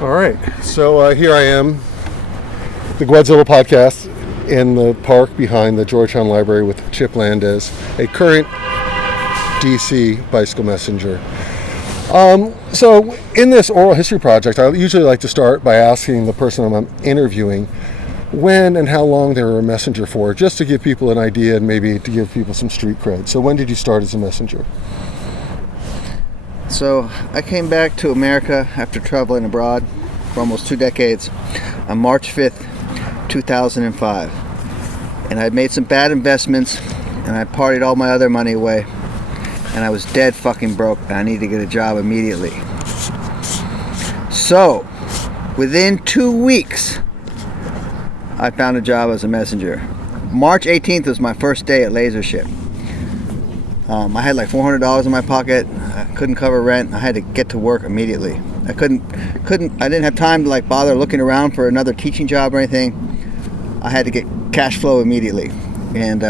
All right, so here I am, the Gwadzilla Podcast, in the park behind the Georgetown Library with Chip Landis, a current DC bicycle messenger. So in this oral history project, I usually like to start by asking the person I'm interviewing when and how long they were a messenger for, just to give people an idea and maybe to give people some street cred. So when did you start as a messenger? So I came back to America after traveling abroad for almost 2 decades on March 5th, 2005. And I'd made some bad investments and I partied all my other money away. And I was dead fucking broke and I needed to get a job immediately. So within 2 weeks, I found a job as a messenger. March 18th was my first day at Lasership. I had like $400 in my pocket. I couldn't cover rent. I had to get to work immediately. I didn't have time to like bother looking around for another teaching job or anything. I had to get cash flow immediately. And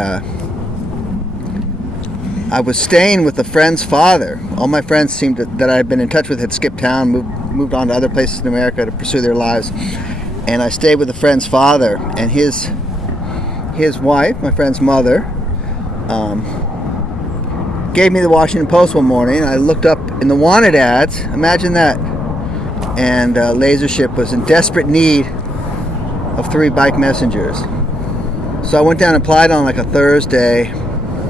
I was staying with a friend's father. All my friends that I had been in touch with had skipped town, moved on to other places in America to pursue their lives. And I stayed with a friend's father, and his wife, my friend's mother, gave me the Washington Post one morning. I looked up in the wanted ads, imagine that, and Lasership was in desperate need of 3 bike messengers. So I went down and applied on like a Thursday,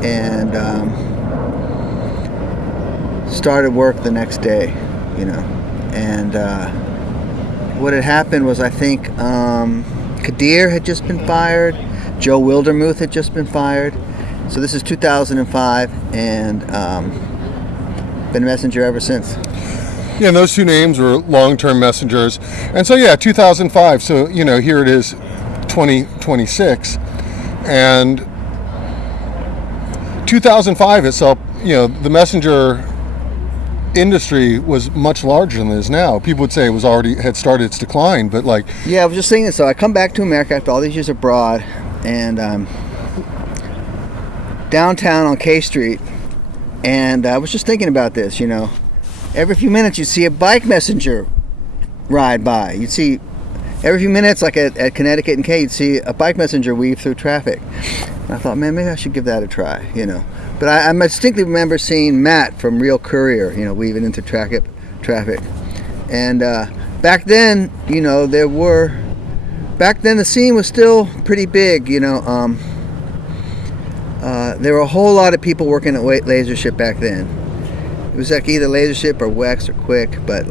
and started work the next day, and what had happened was I think Kadir had just been fired, Joe Wildermuth had just been fired. So this is 2005, and been a messenger ever since. Yeah, and those 2 names were long-term messengers. And so, yeah, 2005. So, here it is, 2026. And 2005 itself, the messenger industry was much larger than it is now. People would say it had started its decline, but Yeah, I was just saying this. So I come back to America after all these years abroad, and downtown on K Street, and I was just thinking about this, every few minutes you see a bike messenger ride by. You'd see every few minutes, like at Connecticut and K, you'd see a bike messenger weave through traffic. And I thought, man, maybe I should give that a try, But I distinctly remember seeing Matt from Real Courier, weaving into traffic. And back then, back then the scene was still pretty big, there were a whole lot of people working at Lasership back then. It was like either Lasership or Wex or Quick, but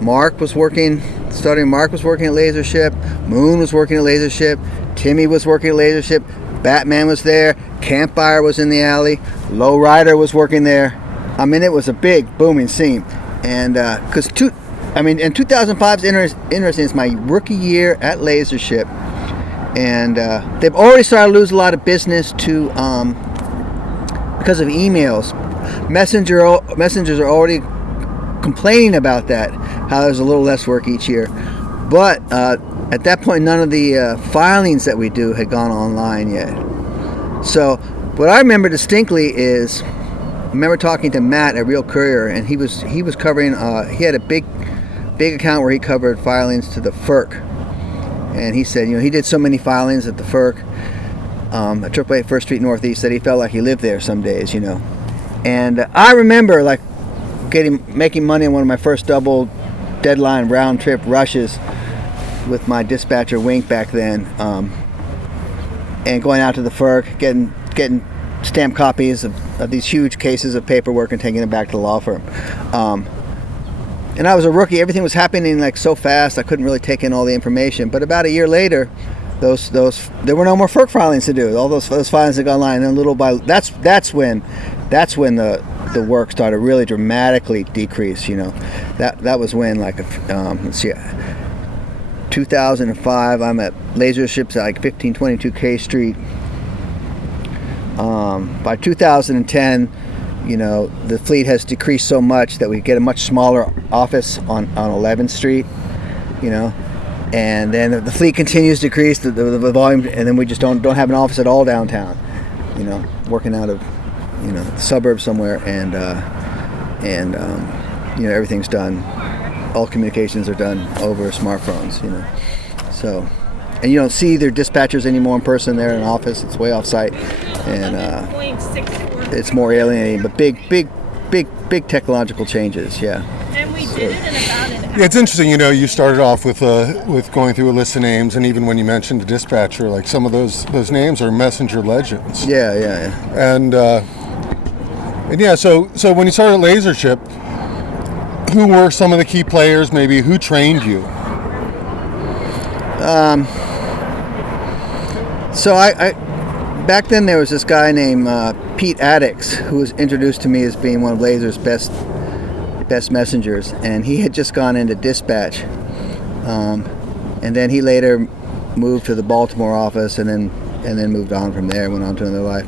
Mark was working at Lasership, Moon was working at Lasership, Timmy was working at Lasership, Batman was there, Campfire was in the alley, Lowrider was working there. I mean, it was a big booming scene. And and 2005 is interesting. It's my rookie year at Lasership. And they've already started to lose a lot of business to because of emails. Messengers are already complaining about that, how there's a little less work each year. But at that point, none of the filings that we do had gone online yet. So what I remember distinctly is, I remember talking to Matt at Real Courier, and he was covering. He had a big account where he covered filings to the FERC. And he said, he did so many filings at the FERC, at AAA First Street Northeast, that he felt like he lived there some days, And I remember making money on one of my first double deadline round trip rushes with my dispatcher Wink back then, and going out to the FERC, getting stamped copies of these huge cases of paperwork and taking them back to the law firm. And I was a rookie. Everything was happening so fast. I couldn't really take in all the information. But about a year later, there were no more FERC filings to do. All those filings had gone online, and little by that's when the work started really dramatically decrease. That was when let's see, 2005. I'm at Lasership's at 1522 K Street. By 2010. The fleet has decreased so much that we get a much smaller office on 11th Street, and then the fleet continues to decrease, the volume, and then we just don't have an office at all downtown, working out of, the suburbs somewhere, and everything's done all communications are done over smartphones, you know. So, and you don't see their dispatchers anymore in person. They're in an office. It's way off site, and it's more alienating. But big technological changes. Yeah. And we did it in about an hour. Yeah, it's interesting. You know, you started off with going through a list of names, and even when you mentioned the dispatcher, like some of those names are messenger legends. Yeah. And yeah, so when you started at Lasership, who were some of the key players? Maybe who trained you? So I back then there was this guy named Pete Addix who was introduced to me as being one of Laser's best messengers, and he had just gone into dispatch, and then he later moved to the Baltimore office, and then moved on from there, went on to another life.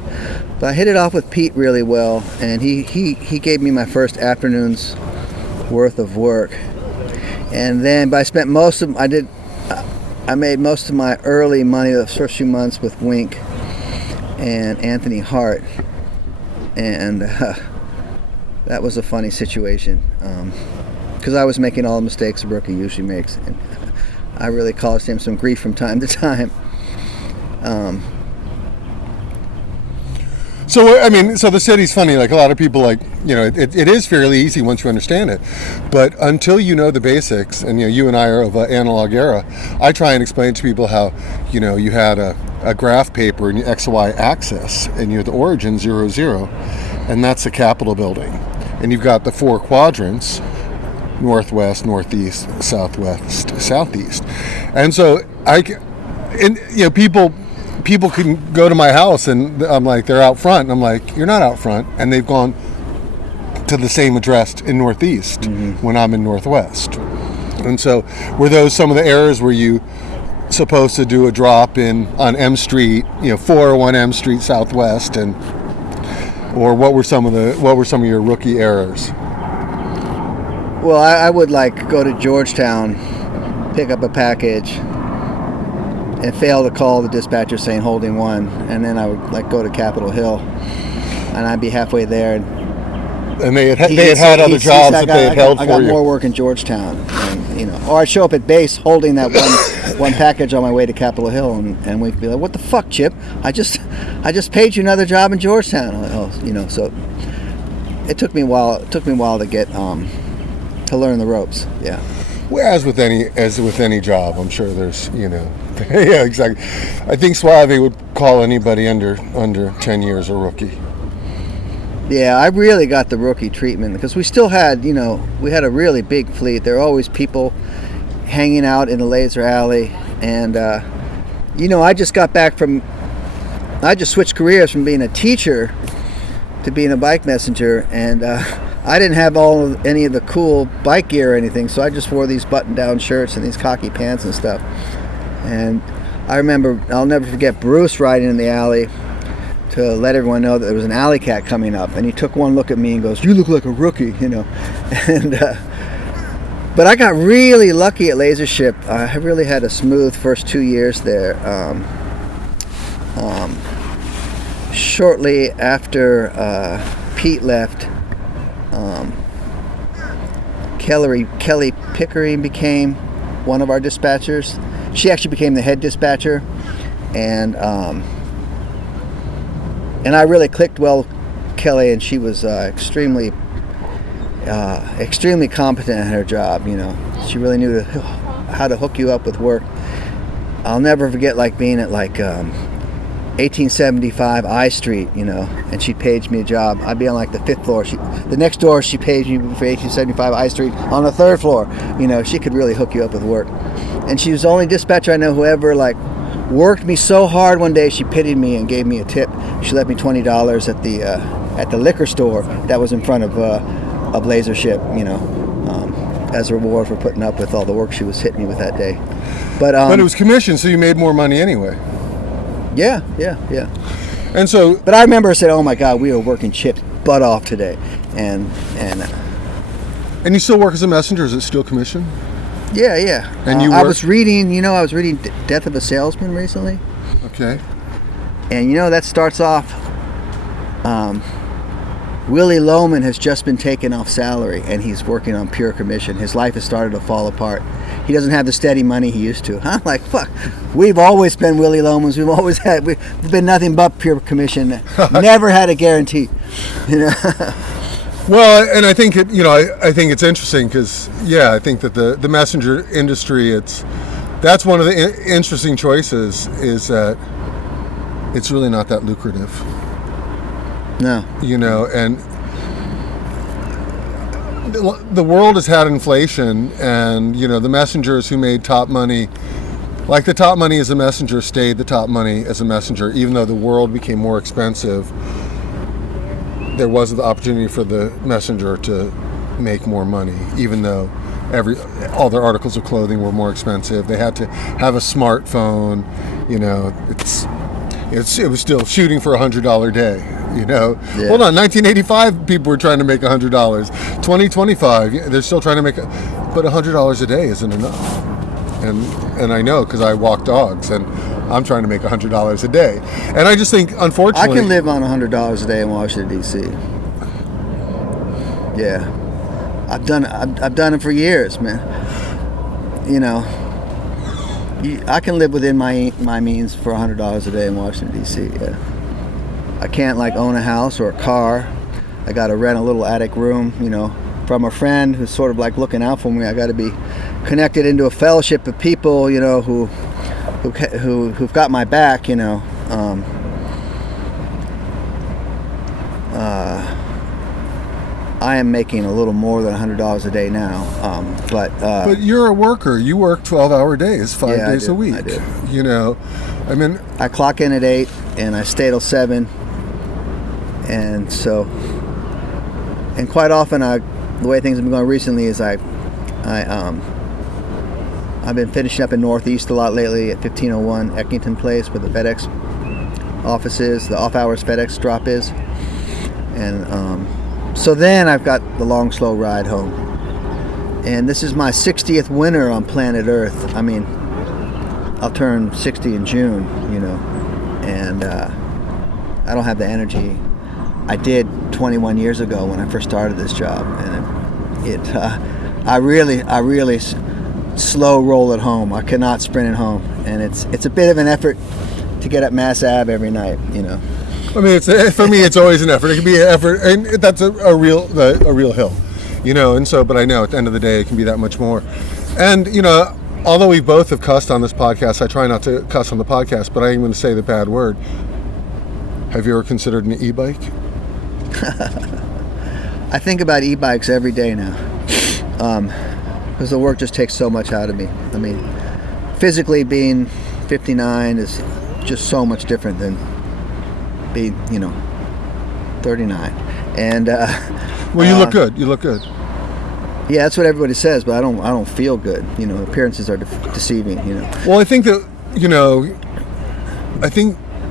But I hit it off with Pete really well, and he gave me my first afternoon's worth of work, and then but I made most of my early money the first few months with Wink and Anthony Hart, and that was a funny situation because I was making all the mistakes a rookie usually makes, and I really caused him some grief from time to time. So I mean, so the city's funny. Like a lot of people, like, you know, it is fairly easy once you understand it, but until you know the basics, and you know, you and I are of an analog era. I try and explain to people how, you know, you had a graph paper and X, Y axis, and you're the origin 0, 0, and that's the Capitol building, and you've got the 4 quadrants: northwest, northeast, southwest, southeast, and so people can go to my house and I'm like, they're out front, and I'm like, you're not out front, and they've gone to the same address in northeast when I'm in northwest. And so were those some of the errors? Were you supposed to do a drop on M Street, you know, 401 M Street southwest, or what were some of your rookie errors? Well, I would like go to Georgetown, pick up a package, and fail to call the dispatcher saying holding 1, and then I would like go to Capitol Hill, and I'd be halfway there. And they had other jobs that they had held for you. I got more work in Georgetown, and, you know, or I'd show up at base holding that one package on my way to Capitol Hill, and we'd be like, "What the fuck, Chip? I just paid you another job in Georgetown." Oh, you know, so it took me a while. It took me a while to get to learn the ropes. Yeah. As with any job, I'm sure there's, you know. Yeah, exactly. I think Suave would call anybody under 10 years a rookie. Yeah, I really got the rookie treatment because we still had, you know, we had a really big fleet. There were always people hanging out in the Laser Alley, and you know, I just switched careers from being a teacher to being a bike messenger, and I didn't have any of the cool bike gear or anything, so I just wore these button-down shirts and these khaki pants and stuff. And I remember, I'll never forget Bruce riding in the alley to let everyone know that there was an alley cat coming up, and he took one look at me and goes, "You look like a rookie," you know. And but I got really lucky at Lasership. I really had a smooth first 2 years there. Shortly after Pete left, Kelly Pickering became one of our dispatchers. She actually became the head dispatcher, and I really clicked well with Kelly, and she was extremely competent at her job. You know, she really knew how to hook you up with work. I'll never forget like being at like 1875 I Street, you know, and she paged me a job. I'd be on like the 5th floor. The next door, she paged me for 1875 I Street on the 3rd floor. You know, she could really hook you up with work. And she was the only dispatcher I know who ever like worked me so hard one day she pitied me and gave me a tip. She left me $20 at the liquor store that was in front of Lasership, you know, as a reward for putting up with all the work she was hitting me with that day. But it was commission, so you made more money anyway. Yeah. And so, but I remember I said, "Oh my God, we were working Chip's butt off today," and you still work as a messenger? Is it still commission? Yeah. And I was reading Death of a Salesman recently. Okay. And you know that starts off Willie Loman has just been taken off salary and he's working on pure commission. His life has started to fall apart. He doesn't have the steady money he used to. I'm like, fuck, we've always been Willie Lomans. We've been nothing but pure commission. Never had a guarantee. You know? Well, and I think I think it's interesting because, I think that the messenger industry, that's one of the interesting choices, is that it's really not that lucrative. No. And the world has had inflation, and the messengers who made top money, like the top money as a messenger, stayed the top money as a messenger, even though the world became more expensive. There was the opportunity for the messenger to make more money, even though all their articles of clothing were more expensive. They had to have a smartphone. It was still shooting for $100 a day. Hold on, 1985 people were trying to make $100. 2025 they're still trying to make but $100 a day isn't enough. And I know, because I walk dogs and I'm trying to make $100 a day. And I just think, unfortunately, I can live on $100 a day in Washington D.C. Yeah, I've done it for years, man. I can live within my means for $100 a day in Washington D.C. Yeah, I can't own a house or a car. I got to rent a little attic room, from a friend who's sort of looking out for me. I got to be connected into a fellowship of people, who've got my back, I am making a little more than $100 a day now, but you're a worker. You work 12-hour days, 5 days a week. I do. I clock in at 8 and I stay till 7, and quite often the way things have been going recently is I've been finishing up in Northeast a lot lately at 1501 Eckington Place, where the FedEx office is, the off-hours FedEx drop is. And so then I've got the long, slow ride home. And this is my 60th winter on planet Earth. I mean, I'll turn 60 in June, and I don't have the energy I did 21 years ago when I first started this job. And I really slow roll at home. I cannot sprint at home, and it's a bit of an effort to get up Mass Ave every night. I mean, for me, it's always an effort. It can be an effort, and that's a real hill, And so, but I know at the end of the day, it can be that much more. And although we both have cussed on this podcast, I try not to cuss on the podcast, but I am going to say the bad word. Have you ever considered an e-bike? I think about e-bikes every day now, because the work just takes so much out of me. I mean, physically being 59 is just so much different than being, 39. And well, you look good. You look good. Yeah, that's what everybody says, but I don't feel good. Appearances are deceiving. Well, I think that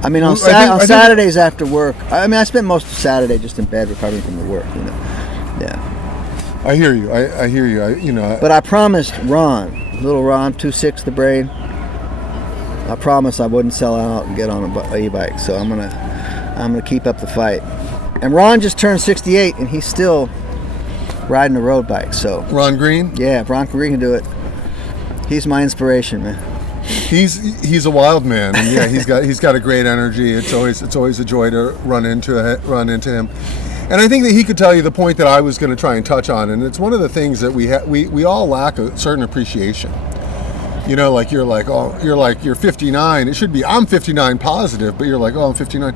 I mean, on Saturdays after work, I spent most of Saturday just in bed recovering from the work, Yeah. I hear you. I hear you. But I promised Ron, little Ron, 2.6 the brain, I promised I wouldn't sell out and get on a e-bike. So I'm gonna keep up the fight. And Ron just turned 68, and he's still riding a road bike. So Ron Green? Yeah, Ron Green can do it. He's my inspiration, man. He's a wild man, and yeah, he's got a great energy. It's always a joy to run into him, and I think that he could tell you the point that I was going to try and touch on, and it's one of the things that we all lack a certain appreciation. You're 59. It should be I'm 59 positive, but you're like, oh, I'm 59,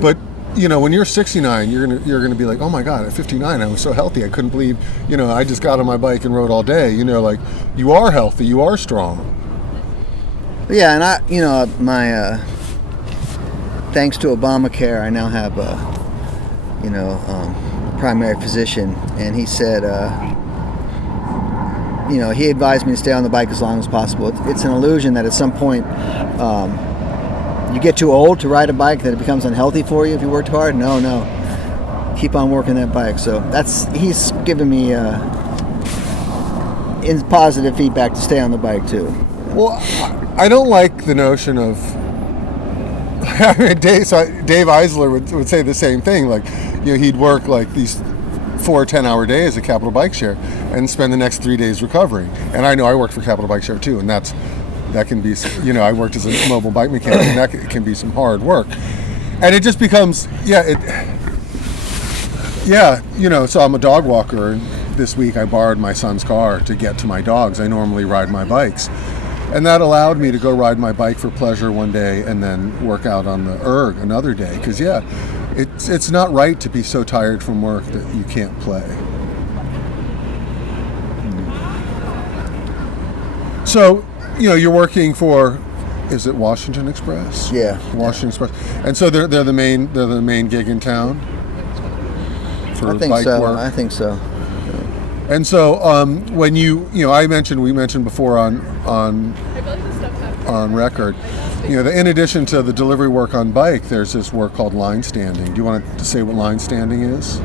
but when you're 69, you're gonna be like, oh my God, at 59, I was so healthy. I couldn't believe, I just got on my bike and rode all day. You are healthy, you are strong. Yeah, and my thanks to Obamacare, I now have a primary physician, and he said, he advised me to stay on the bike as long as possible. It's an illusion that at some point you get too old to ride a bike, that it becomes unhealthy for you if you worked hard. No, keep on working that bike. So he's given me positive feedback to stay on the bike too. Well, I don't like the notion of I mean, Dave Eisler would say the same thing. Like, he'd work like these 4 10-hour days at Capital Bike Share and spend the next 3 days recovering. And I know I worked for Capital Bike Share too, and that can be, I worked as a mobile bike mechanic, and that can be some hard work. And it just becomes, so I'm a dog walker, and this week I borrowed my son's car to get to my dogs. I normally ride my bikes. And that allowed me to go ride my bike for pleasure one day and then work out on the erg another day. Because, it's not right to be so tired from work that you can't play. So, you're working for, is it Washington Express? Yeah. Washington Express. And so they're the main gig in town for I think bike so. work? I think so. And so when we mentioned before on record, that in addition to the delivery work on bike, there's this work called line standing. Do you want to say what line standing is?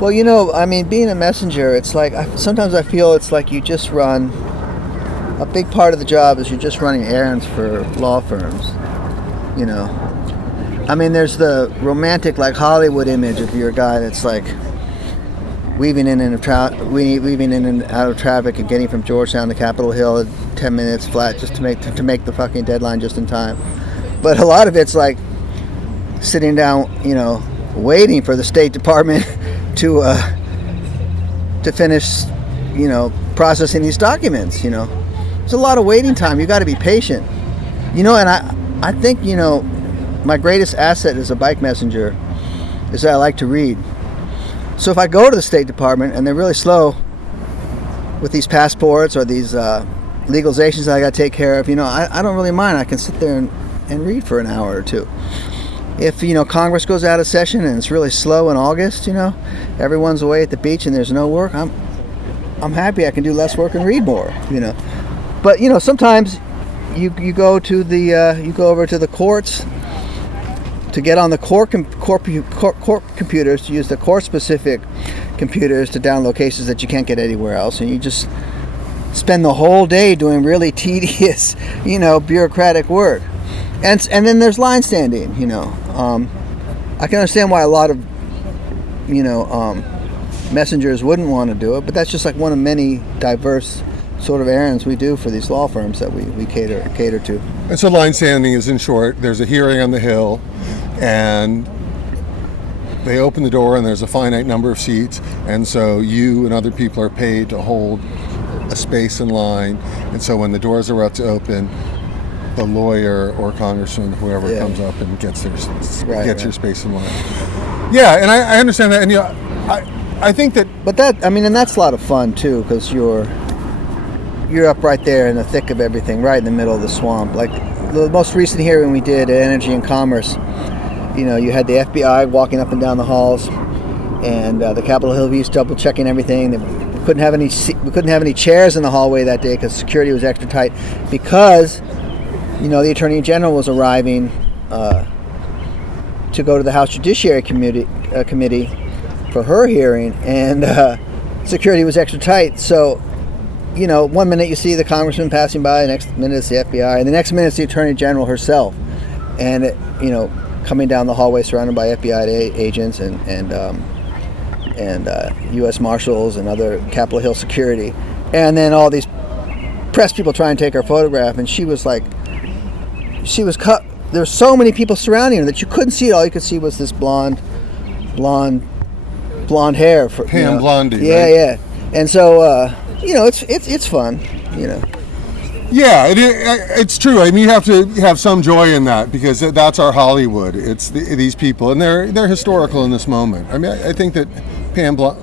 Well, being a messenger, it's like, sometimes I feel it's like you just run, a big part of the job is you're just running errands for law firms, there's the romantic, like, Hollywood image of your guy that's like weaving in and out of traffic and getting from Georgetown to Capitol Hill in 10 minutes flat just to make the fucking deadline just in time. But a lot of it's like sitting down, waiting for the State Department to finish, processing these documents. There's a lot of waiting time. You got to be patient, and I think my greatest asset as a bike messenger is that I like to read. So if I go to the State Department and they're really slow with these passports or these legalizations that I got to take care of, I don't really mind. I can sit there and read for an hour or two. If, Congress goes out of session and it's really slow in August, everyone's away at the beach and there's no work, I'm happy I can do less work and read more, But, sometimes you go over to the courts to get on the court computers, to use the court-specific computers to download cases that you can't get anywhere else, and you just spend the whole day doing really tedious, bureaucratic work. And then there's line standing, I can understand why a lot of, messengers wouldn't want to do it, but that's just like one of many diverse sort of errands we do for these law firms that we cater to. And so line standing is, in short, there's a hearing on the Hill, and they open the door and there's a finite number of seats, and so you and other people are paid to hold a space in line, and so when the doors are about to open, the lawyer or congressman, whoever comes up and gets your space in line. Yeah, and I understand that, and I think that... But and that's a lot of fun too, because you're up right there in the thick of everything, right in the middle of the swamp. Like the most recent hearing we did at Energy and Commerce, you had the FBI walking up and down the halls, and the Capitol Hill View's double checking everything. We couldn't have any chairs in the hallway that day because security was extra tight, because the Attorney General was arriving to go to the House Judiciary Committee for her hearing, and security was extra tight. So 1 minute you see the congressman passing by, the next minute it's the FBI, and the next minute it's the Attorney General herself, and coming down the hallway surrounded by FBI agents and U.S. Marshals and other Capitol Hill security, and then all these press people trying to take her photograph, and she was cut. There were so many people surrounding her that you couldn't see it. All you could see was this blonde hair. Pam Blondie. Yeah, right? yeah. And so it's fun. Yeah, it's true. I mean, you have to have some joy in that, because that's our Hollywood. It's these people, and they're historical in this moment. I mean, I think that Pam Blondie.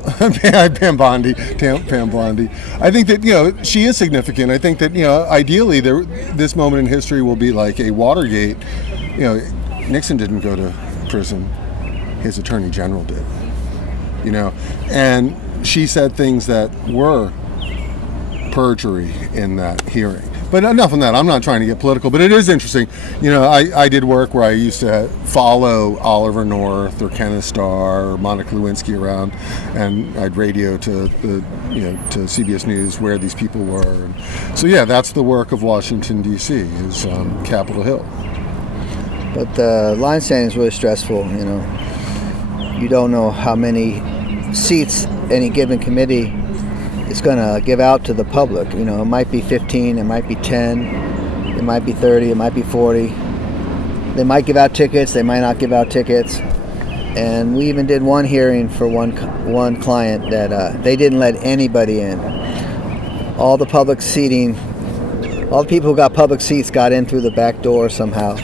I think that she is significant. I think that ideally this moment in history will be like a Watergate. Nixon didn't go to prison; his Attorney General did. And she said things that were perjury in that hearing. But enough on that. I'm not trying to get political, but it is interesting. You know, I did work where I used to follow Oliver North or Kenneth Starr or Monica Lewinsky around, and I'd radio to to CBS News where these people were. And so yeah, that's the work of Washington D.C. is Capitol Hill. But the line standing is really stressful. You know, you don't know how many seats any given committee is going to give out to the public. You know, it might be 15, it might be 10, it might be 30, it might be 40. They might give out tickets, they might not give out tickets. And we even did one hearing for one client that they didn't let anybody in. All the public seating, all the people who got public seats got in through the back door somehow,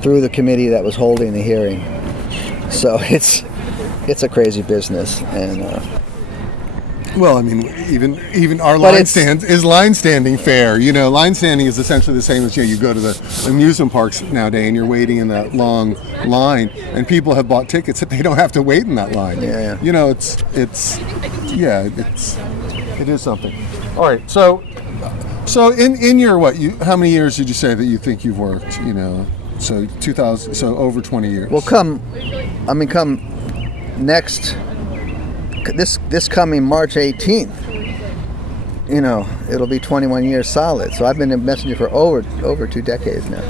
through the committee that was holding the hearing. So it's a crazy business. And well, I mean, even our line stands is line standing fair. You know, line standing is essentially the same as you go to the amusement parks nowadays, and you're waiting in that long line, and people have bought tickets that they don't have to wait in that line. Yeah. You know, it is something. All right, so in your how many years did you say that you think you've worked? You know, so 2000, so over 20 years. Well, come next. This coming March 18th, you know, it'll be 21 years solid. So I've been a messenger for over 2 decades now.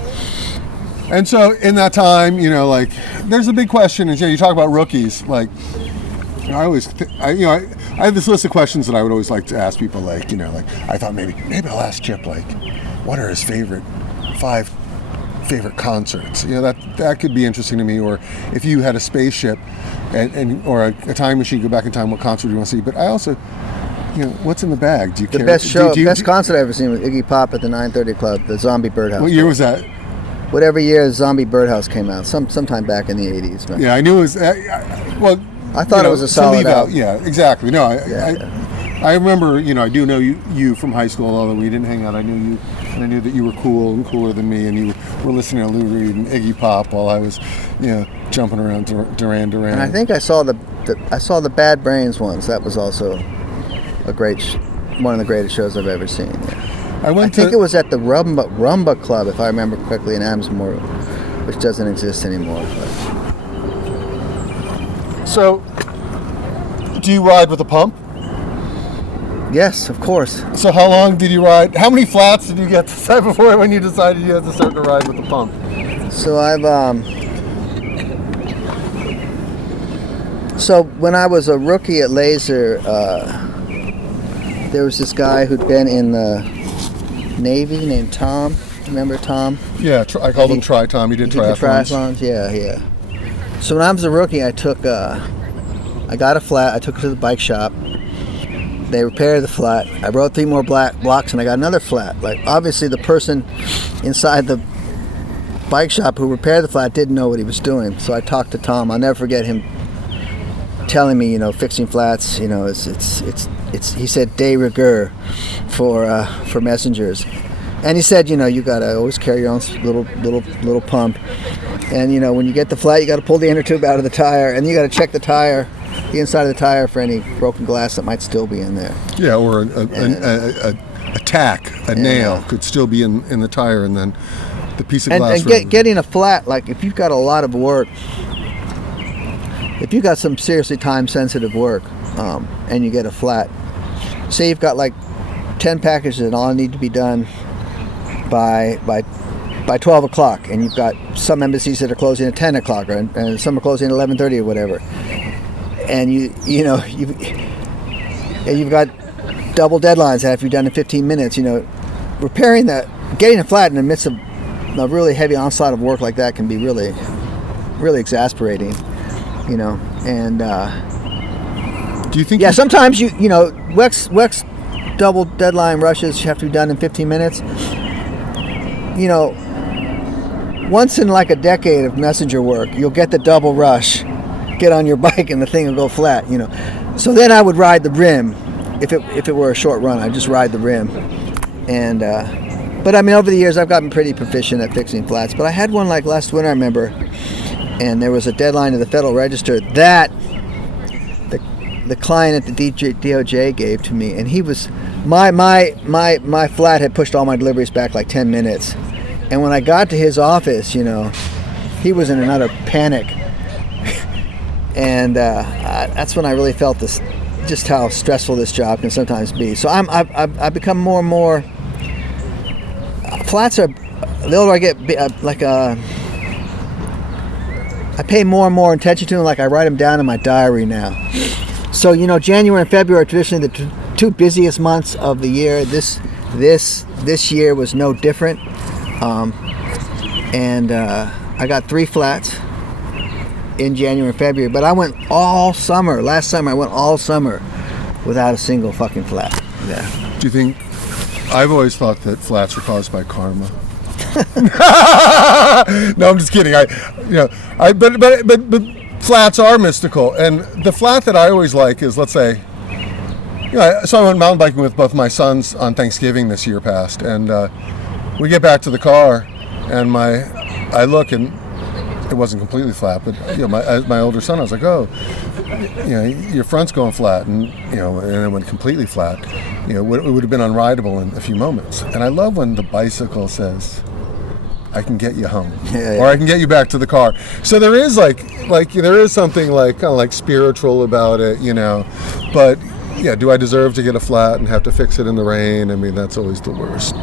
And so in that time, you know, like, there's a big question. And you talk about rookies. Like, I have this list of questions that I would always like to ask people. Like, you know, like I thought maybe I'll ask Chip, like, what are his 5 favorite concerts? You know, that could be interesting to me. Or if you had a spaceship or a time machine, go back in time, what concert do you want to see? But I also, you know, what's in the bag? Do you care? The best concert I've ever seen was Iggy Pop at the 930 Club, the Zombie Birdhouse. What year was that? Whatever year Zombie Birdhouse came out, sometime back in the 80s. Man. Yeah, I knew it was. Well, I thought it was a solid album. Yeah, exactly. No, I remember. You know, I do know you from high school, although we didn't hang out. I knew you, and I knew that you were cool and cooler than me, and you were listening to Lou Reed and Iggy Pop while I was, you know, jumping around Duran Duran. And I think I saw the Bad Brains ones. That was also one of the greatest shows I've ever seen. Yeah. I think it was at the Rumba Club, if I remember correctly, in Amesmore, which doesn't exist anymore. But. So, do you ride with a pump? Yes, of course. So how long did you ride? How many flats did you get to say before when you decided you had to start to ride with the pump? So So when I was a rookie at Laser, there was this guy who'd been in the Navy named Tom. Remember Tom? Yeah, I called him Tom. He did triathlons. Yeah. So when I was a rookie, I got a flat. I took it to the bike shop. They repaired the flat. I rode 3 more blocks and I got another flat. Like, obviously the person inside the bike shop who repaired the flat didn't know what he was doing. So I talked to Tom. I'll never forget him telling me, you know, fixing flats, you know, it's he said de rigueur for messengers. And he said, you know, you gotta always carry your own little pump. And, you know, when you get the flat, you gotta pull the inner tube out of the tire, and you gotta check the inside of the tire for any broken glass that might still be in there. Yeah, or a tack, nail could still be in the tire, and then the piece of glass. And getting a flat, like if you've got a lot of work, if you got some seriously time-sensitive work, and you get a flat, say you've got like 10 packages and all need to be done by 12 o'clock, and you've got some embassies that are closing at 10 o'clock, and some are closing at 11:30 or whatever, and you've got double deadlines that have to be done in 15 minutes. You know, getting a flat in the midst of a really heavy onslaught of work like that can be really, really exasperating. You know, and do you think? Yeah, sometimes you know, Wex double deadline rushes have to be done in 15 minutes. You know, once in like a decade of messenger work, you'll get the double rush, get on your bike, and the thing will go flat. You know, so then I would ride the rim. If it were a short run, I'd just ride the rim. And but I mean, over the years, I've gotten pretty proficient at fixing flats. But I had one like last winter, I remember. And there was a deadline to the Federal Register that the client at the DOJ gave to me, and he was my flat had pushed all my deliveries back like 10 minutes, and when I got to his office, he was in another panic, and that's when I really felt this, just how stressful this job can sometimes be. So I've become more and more. Flats are, the older I get, I pay more and more attention to them. Like I write them down in my diary now. So January and February are traditionally the two busiest months of the year. This year was no different. And I got 3 flats in January and February, but I went all summer. Last summer I went all summer without a single fucking flat. Yeah. Do you think? I've always thought that flats are caused by karma. No, I'm just kidding. But flats are mystical, and the flat that I always like is, let's say, so I went mountain biking with both my sons on Thanksgiving this year past, and we get back to the car, and I look, and it wasn't completely flat, but my older son, I was like, oh, your front's going flat, and it went completely flat. It would have been unrideable in a few moments. And I love when the bicycle says, I can get you home, or I can get you back to the car. So there is there is something like kind of like spiritual about it, But yeah, do I deserve to get a flat and have to fix it in the rain? I mean, that's always the worst.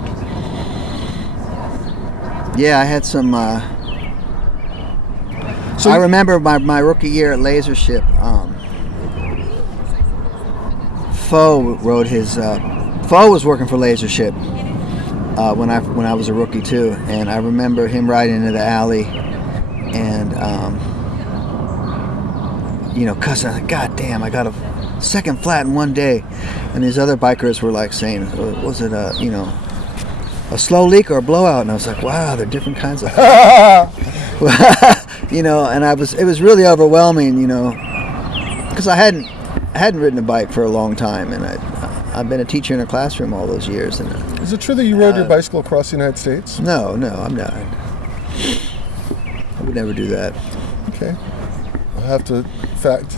Yeah, I had some. So I remember my rookie year at Lasership. Foe rode his. Foe was working for Lasership when I was a rookie too, and I remember him riding into the alley, and cause I was like, God damn, I got a second flat in one day, and these other bikers were like saying, was it a slow leak or a blowout? And I was like, wow, they're different kinds of. And it was really overwhelming, because I hadn't ridden a bike for a long time, and I've been a teacher in a classroom all those years. And is it true that you rode your bicycle across the United States? No, I'm not. I would never do that. Okay, I'll have to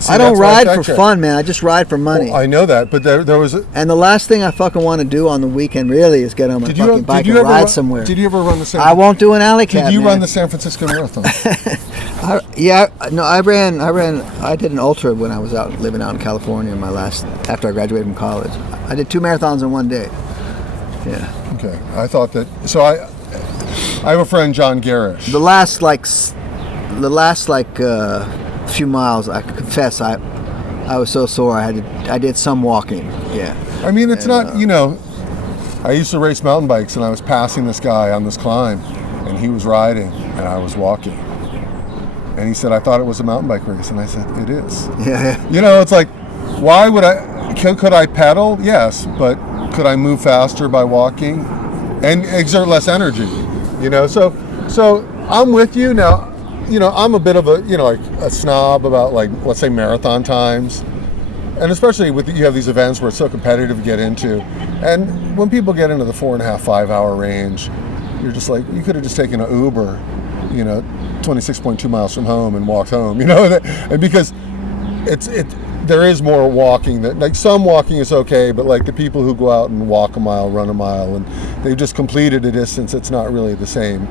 I don't ride for fun, man. I just ride for money. Well, I know that, but there was. And the last thing I fucking want to do on the weekend really is get on my fucking bike and ride somewhere. Did you ever run the San? I won't do an alley cat. Did you run the San Francisco Marathon? I did an ultra when I was living out in California after I graduated from college. I did 2 marathons in one day. Yeah. Okay. I thought that. So I have a friend, John Garish. The last few miles, I confess, I was so sore. I did some walking. Yeah. I mean, it's not. I used to race mountain bikes, and I was passing this guy on this climb, and he was riding, and I was walking. And he said, I thought it was a mountain bike race. And I said, it is. Yeah. It's like, why would could I pedal? Yes. But could I move faster by walking and exert less energy? So I'm with you now. I'm a bit of a snob about let's say marathon times. And especially you have these events where it's so competitive to get into. And when people get into the 4.5, 5 hour range, you're just like, you could have just taken an Uber, 26.2 miles from home and walked home, and because there is more walking that some walking is okay, but the people who go out and walk a mile, run a mile, and they've just completed a distance, it's not really the same.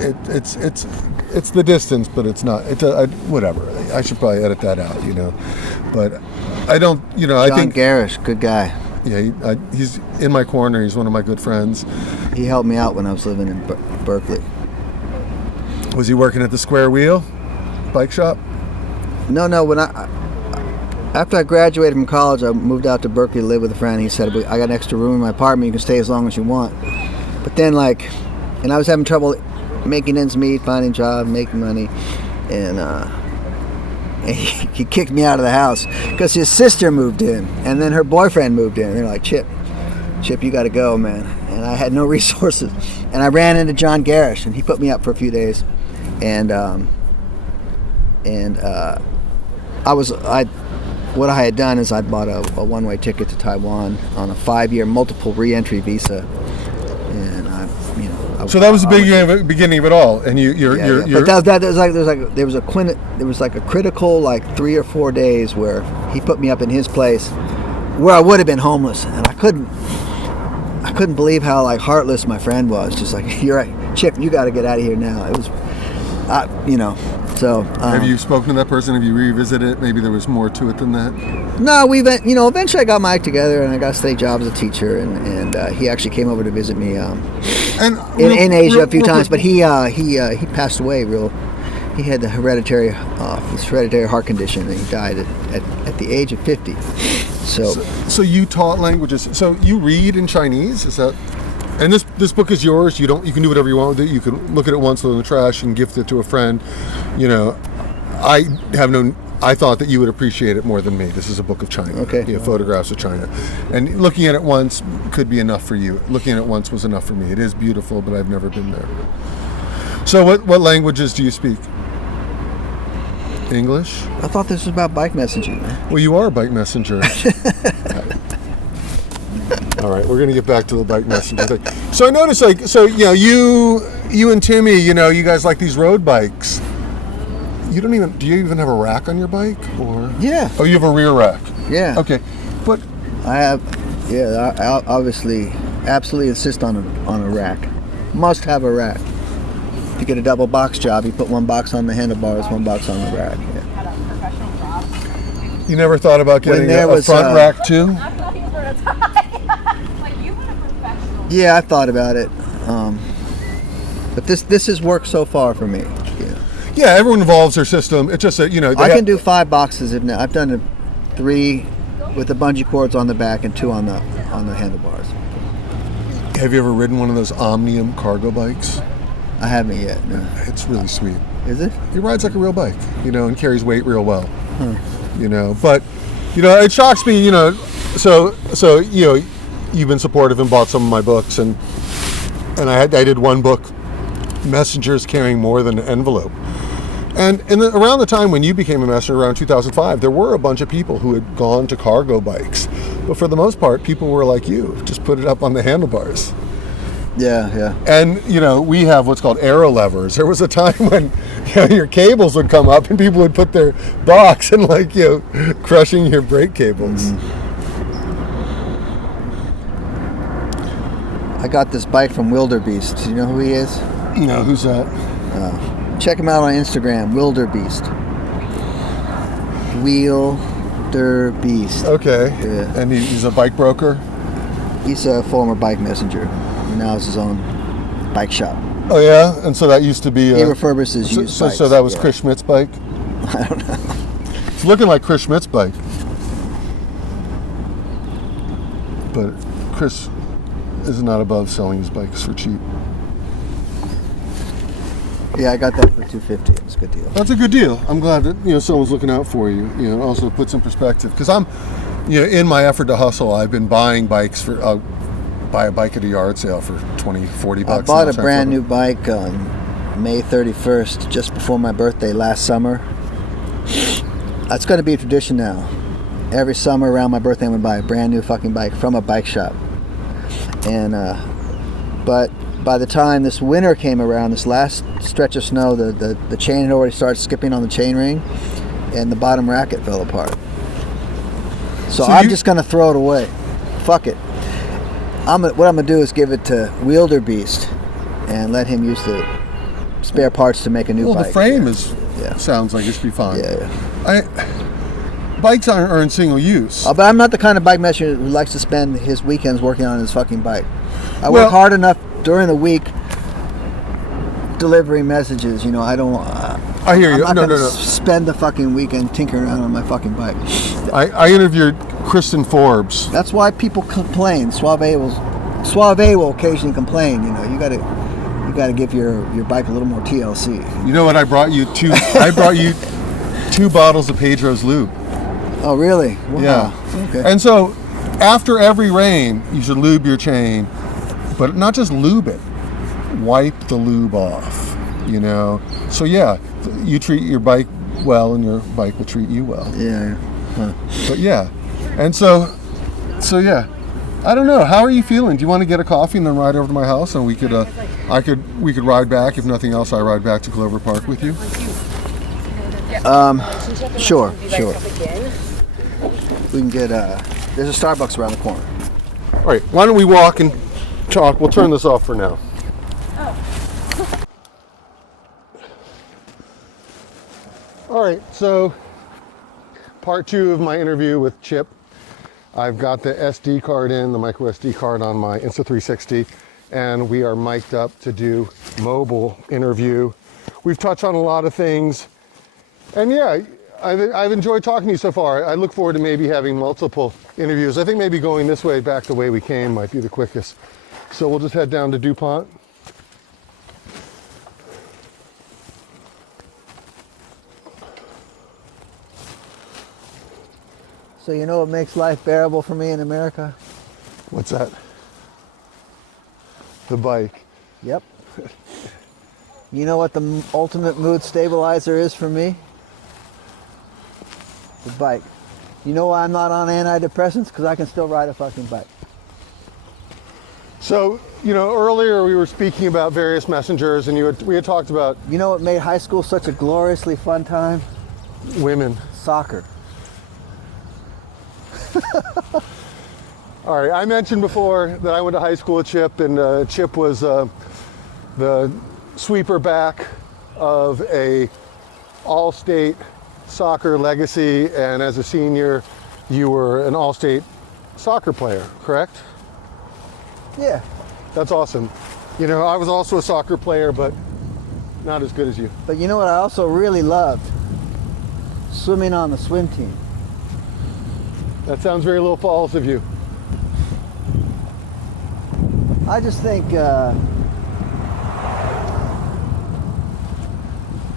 It's the distance, but it's not. Whatever. I should probably edit that out, But I don't. I think John Garish, good guy. Yeah, he's in my corner. He's one of my good friends. He helped me out when I was living in Berkeley. Was he working at the Square Wheel bike shop? No. After I graduated from college, I moved out to Berkeley to live with a friend. He said, I got an extra room in my apartment. You can stay as long as you want. But then, and I was having trouble making ends meet, finding a job, making money, and he kicked me out of the house because his sister moved in, and then her boyfriend moved in. And they're like, Chip, you got to go, man. And I had no resources, and I ran into John Garish, and he put me up for a few days, what I had done is I'd bought a one-way ticket to Taiwan on a 5-year multiple re-entry visa, and I So that was the beginning of it all, and you're. But that was there was like a critical like 3 or 4 days where he put me up in his place, where I would have been homeless, and I couldn't believe how like heartless my friend was. Just like, you're right, Chip, you got to get out of here now. It was, So have you spoken to that person? Have you revisited it? Maybe there was more to it than that. No, eventually I got my act together, and I got a steady job as a teacher, and he actually came over to visit me in Asia a few times. But he passed away He had the hereditary heart condition, and he died at the age of 50. So you taught languages. So you read in Chinese? Is that? And this book is yours. You can do whatever you want with it. You can look at it once, throw it in the trash, and gift it to a friend. I thought that you would appreciate it more than me. This is a book of China. Okay. Photographs of China. And looking at it once could be enough for you. Looking at it once was enough for me. It is beautiful, but I've never been there. So what languages do you speak? English? I thought this was about bike messaging, man. Well, you are a bike messenger. All right, we're going to get back to the bike messenger thing. So I noticed, you and Timmy, you guys like these road bikes. Do you even have a rack on your bike, or? Yeah. Oh, you have a rear rack. Yeah. Okay, but I have. Yeah, I obviously absolutely insist on a rack. Must have a rack. If you get a double box job, you put one box on the handlebars, one box on the rack. Yeah. You never thought about getting a front rack too? Yeah, I thought about it, but this has worked so far for me. Yeah, everyone evolves their system. It's just that I can do 5 boxes. I've done 3 with the bungee cords on the back and 2 on the handlebars. Have you ever ridden one of those Omnium cargo bikes? I haven't yet. No. It's really sweet. Is it? It rides like a real bike, and carries weight real well. But it shocks me. So you've been supportive and bought some of my books, and I did one book, Messengers Carrying More Than an Envelope. And around the time when you became a messenger, around 2005, there were a bunch of people who had gone to cargo bikes. But for the most part, people were like you, just put it up on the handlebars. Yeah. And, we have what's called aero levers. There was a time when your cables would come up and people would put their box and crushing your brake cables. Mm-hmm. I got this bike from Wildebeest. Do you know who he is? No, who's that? Check him out on Instagram, Wildebeest. Wildebeest. Okay. Yeah. And he's a bike broker? He's a former bike messenger. He now has his own bike shop. Oh, yeah? And so that used to be... he refurbishes used bikes. So that was Chris Schmidt's bike? I don't know. It's looking like Chris Schmidt's bike. But Chris is not above selling his bikes for cheap. Yeah, I got that for $250. It's a good deal. That's a good deal. I'm glad that someone's looking out for you. Also puts in perspective, because I'm, in my effort to hustle, I've been buying bikes for. I'll buy a bike at a yard sale for $20, $40. I bought a brand new bike on May 31st, just before my birthday last summer. That's going to be a tradition now. Every summer around my birthday, I'm going to buy a brand new fucking bike from a bike shop. And but by the time this winter came around, this last stretch of snow, the chain had already started skipping on the chain ring, and the bottom racket fell apart. So I'm just gonna throw it away. Fuck it. What I'm gonna do is give it to Wildebeest and let him use the spare parts to make a new bike. Well, the frame sounds like it should be fine. Bikes are in single use. But I'm not the kind of bike messenger who likes to spend his weekends working on his fucking bike. I work hard enough during the week delivering messages. I don't. I hear you. I'm not gonna spend the fucking weekend tinkering around on my fucking bike. I interviewed Kristen Forbes. That's why people complain. Suave will occasionally complain. You gotta give your bike a little more TLC. You know what? I brought you 2 bottles of Pedro's lube. Oh, really? Wow. Yeah. Okay. And so, after every rain, you should lube your chain, but not just lube it. Wipe the lube off. So you treat your bike well, and your bike will treat you well. Yeah. Huh. But and so I don't know. How are you feeling? Do you want to get a coffee and then ride over to my house, and we could We could ride back. If nothing else, I ride back to Glover Park with you. Sure. We can get, there's a Starbucks around the corner. All right, why don't we walk and talk? We'll turn this off for now. All right, so part 2 of my interview with Chip. I've got the SD card in, the micro SD card on my Insta360, and we are mic'd up to do mobile interview. We've touched on a lot of things, and yeah, I've enjoyed talking to you so far. I look forward to maybe having multiple interviews. I think maybe going this way back the way we came might be the quickest. So we'll just head down to DuPont. So you know what makes life bearable for me in America? What's that? The bike. Yep. You know what the ultimate mood stabilizer is for me? The bike. You know why I'm not on antidepressants? Because I can still ride a fucking bike. So, earlier we were speaking about various messengers, and we had talked about... You know what made high school such a gloriously fun time? Women. Soccer. All right, I mentioned before that I went to high school with Chip, and Chip was the sweeper back of a all-state soccer legacy, and as a senior, you were an all-state soccer player, correct? Yeah. That's awesome. I was also a soccer player, but not as good as you. But you know what I also really loved? Swimming on the swim team. That sounds very Little Falls of you. I just think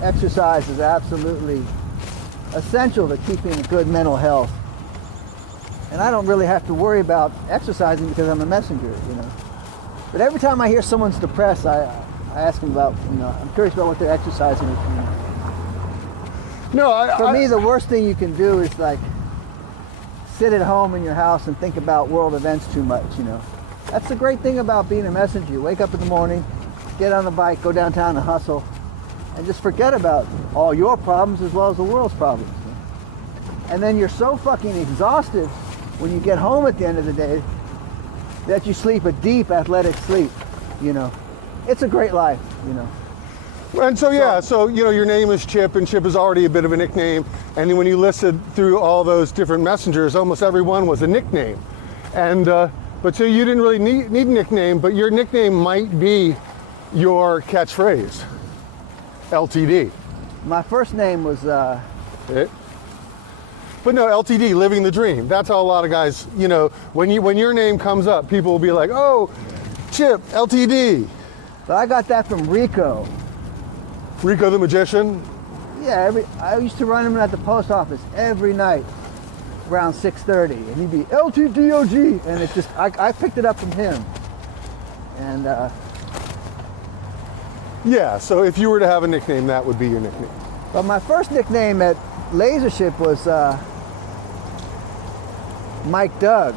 exercise is absolutely essential to keeping good mental health. And I don't really have to worry about exercising because I'm a messenger, But every time I hear someone's depressed, I ask them about, I'm curious about what they're exercising. For me, the worst thing you can do is sit at home in your house and think about world events too much, That's the great thing about being a messenger. You wake up in the morning, get on the bike, go downtown and hustle, and just forget about all your problems as well as the world's problems. And then you're so fucking exhausted when you get home at the end of the day that you sleep a deep athletic sleep, It's a great life, And so your name is Chip, and Chip is already a bit of a nickname. And when you listed through all those different messengers, almost every one was a nickname. And but so you didn't really need a nickname, but your nickname might be your catchphrase, LTD. My first name was. But no, LTD, living the dream. That's how a lot of guys, when your name comes up, people will be like, "Oh, Chip, LTD." But I got that from Rico. Rico the Magician? Yeah, I used to run him at the post office every night around 6:30, and he'd be LTDOG, and it just I picked it up from him. And yeah, so if you were to have a nickname, that would be your nickname. But my first nickname at Lasership was Mike Doug.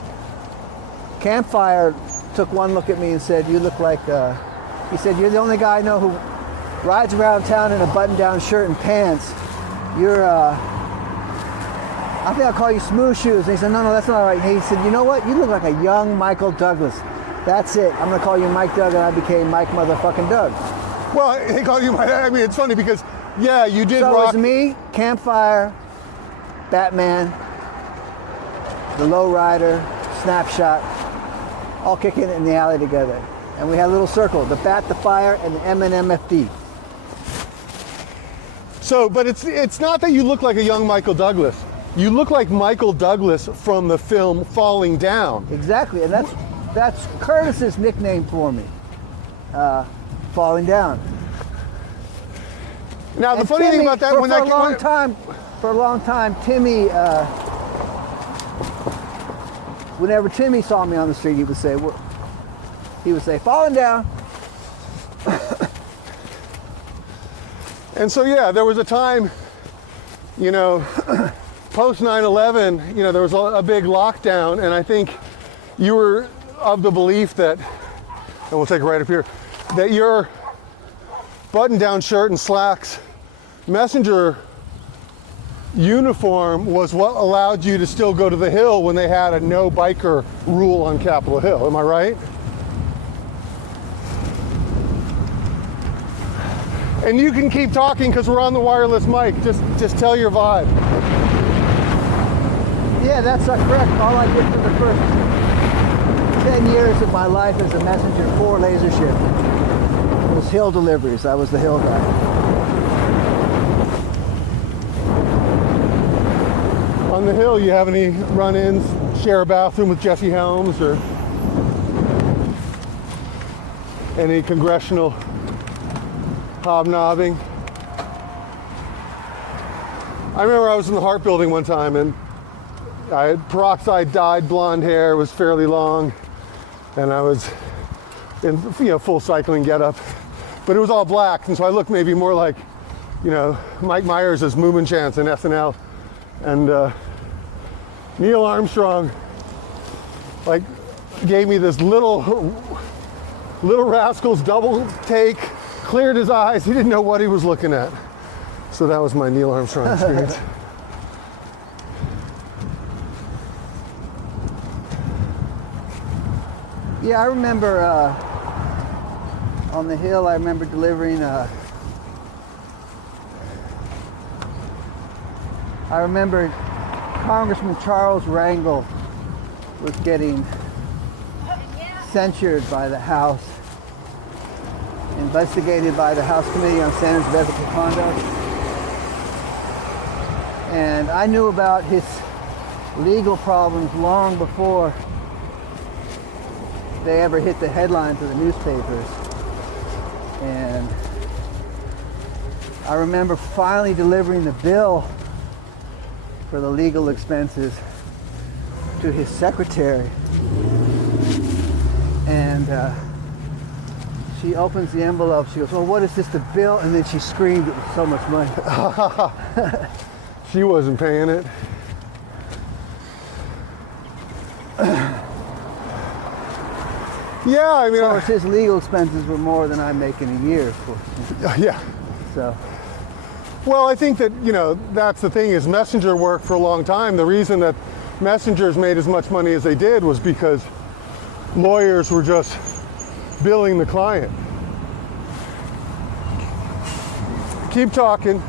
Campfire took one look at me and said, "You look like," he said, "You're the only guy I know who rides around town in a button-down shirt and pants. You're, I think I'll call you Smooth Shoes." And he said, no, that's not right. And he said, "You know what? You look like a young Michael Douglas. That's it. I'm going to call you Mike Doug," and I became Mike motherfucking Doug. Well, he called you Mike. I mean, it's funny because, yeah, you did so rock. So it was me, Campfire, Batman, the Lowrider, Snapshot, all kicking it in the alley together. And we had a little circle, the Bat, the Fire, and the MNMFD. So, but it's not that you look like a young Michael Douglas. You look like Michael Douglas from the film Falling Down. Exactly, and that's Curtis's nickname for me, Falling Down. Now, the funny thing about that, for a long time, Timmy, whenever Timmy saw me on the street, he would say, "Falling Down." And so, yeah, there was a time, post 9/11, there was a big lockdown, and I think you were of the belief that, and we'll take it right up here, that your button-down shirt and slacks messenger uniform was what allowed you to still go to the hill when they had a no biker rule on Capitol Hill. Am I right? And you can keep talking because we're on the wireless mic. Just tell your vibe. Yeah, that's correct. All I did for the first 10 years of my life as a messenger for LaserShip was hill deliveries. I was the hill guy. On the hill, you have any run-ins, share a bathroom with Jesse Helms, or any congressional hobnobbing? I remember I was in the Hart Building one time, and I had peroxide dyed blonde hair, was fairly long, and I was in full cycling getup, but it was all black, and so I looked maybe more like Mike Myers as Moomin Chance in SNL, and Neil Armstrong like gave me this little rascal's double take, cleared his eyes, he didn't know what he was looking at. So that was my Neil Armstrong experience. Yeah, I remember on the hill, I remember delivering I remember Congressman Charles Rangel was getting censured by the House, investigated by the House Committee on Standards of Ethical Conduct. And I knew about his legal problems long before they ever hit the headlines of the newspapers. And I remember finally delivering the bill for the legal expenses to his secretary. And she opens the envelope, she goes, "Well, what is this, the bill?" And then she screamed, it was so much money. She wasn't paying it. Yeah, I mean, of course, his legal expenses were more than I make in a year, of course. Yeah. So. Well, I think that, that's the thing is messenger work for a long time. The reason that messengers made as much money as they did was because lawyers were just billing the client. Keep talking.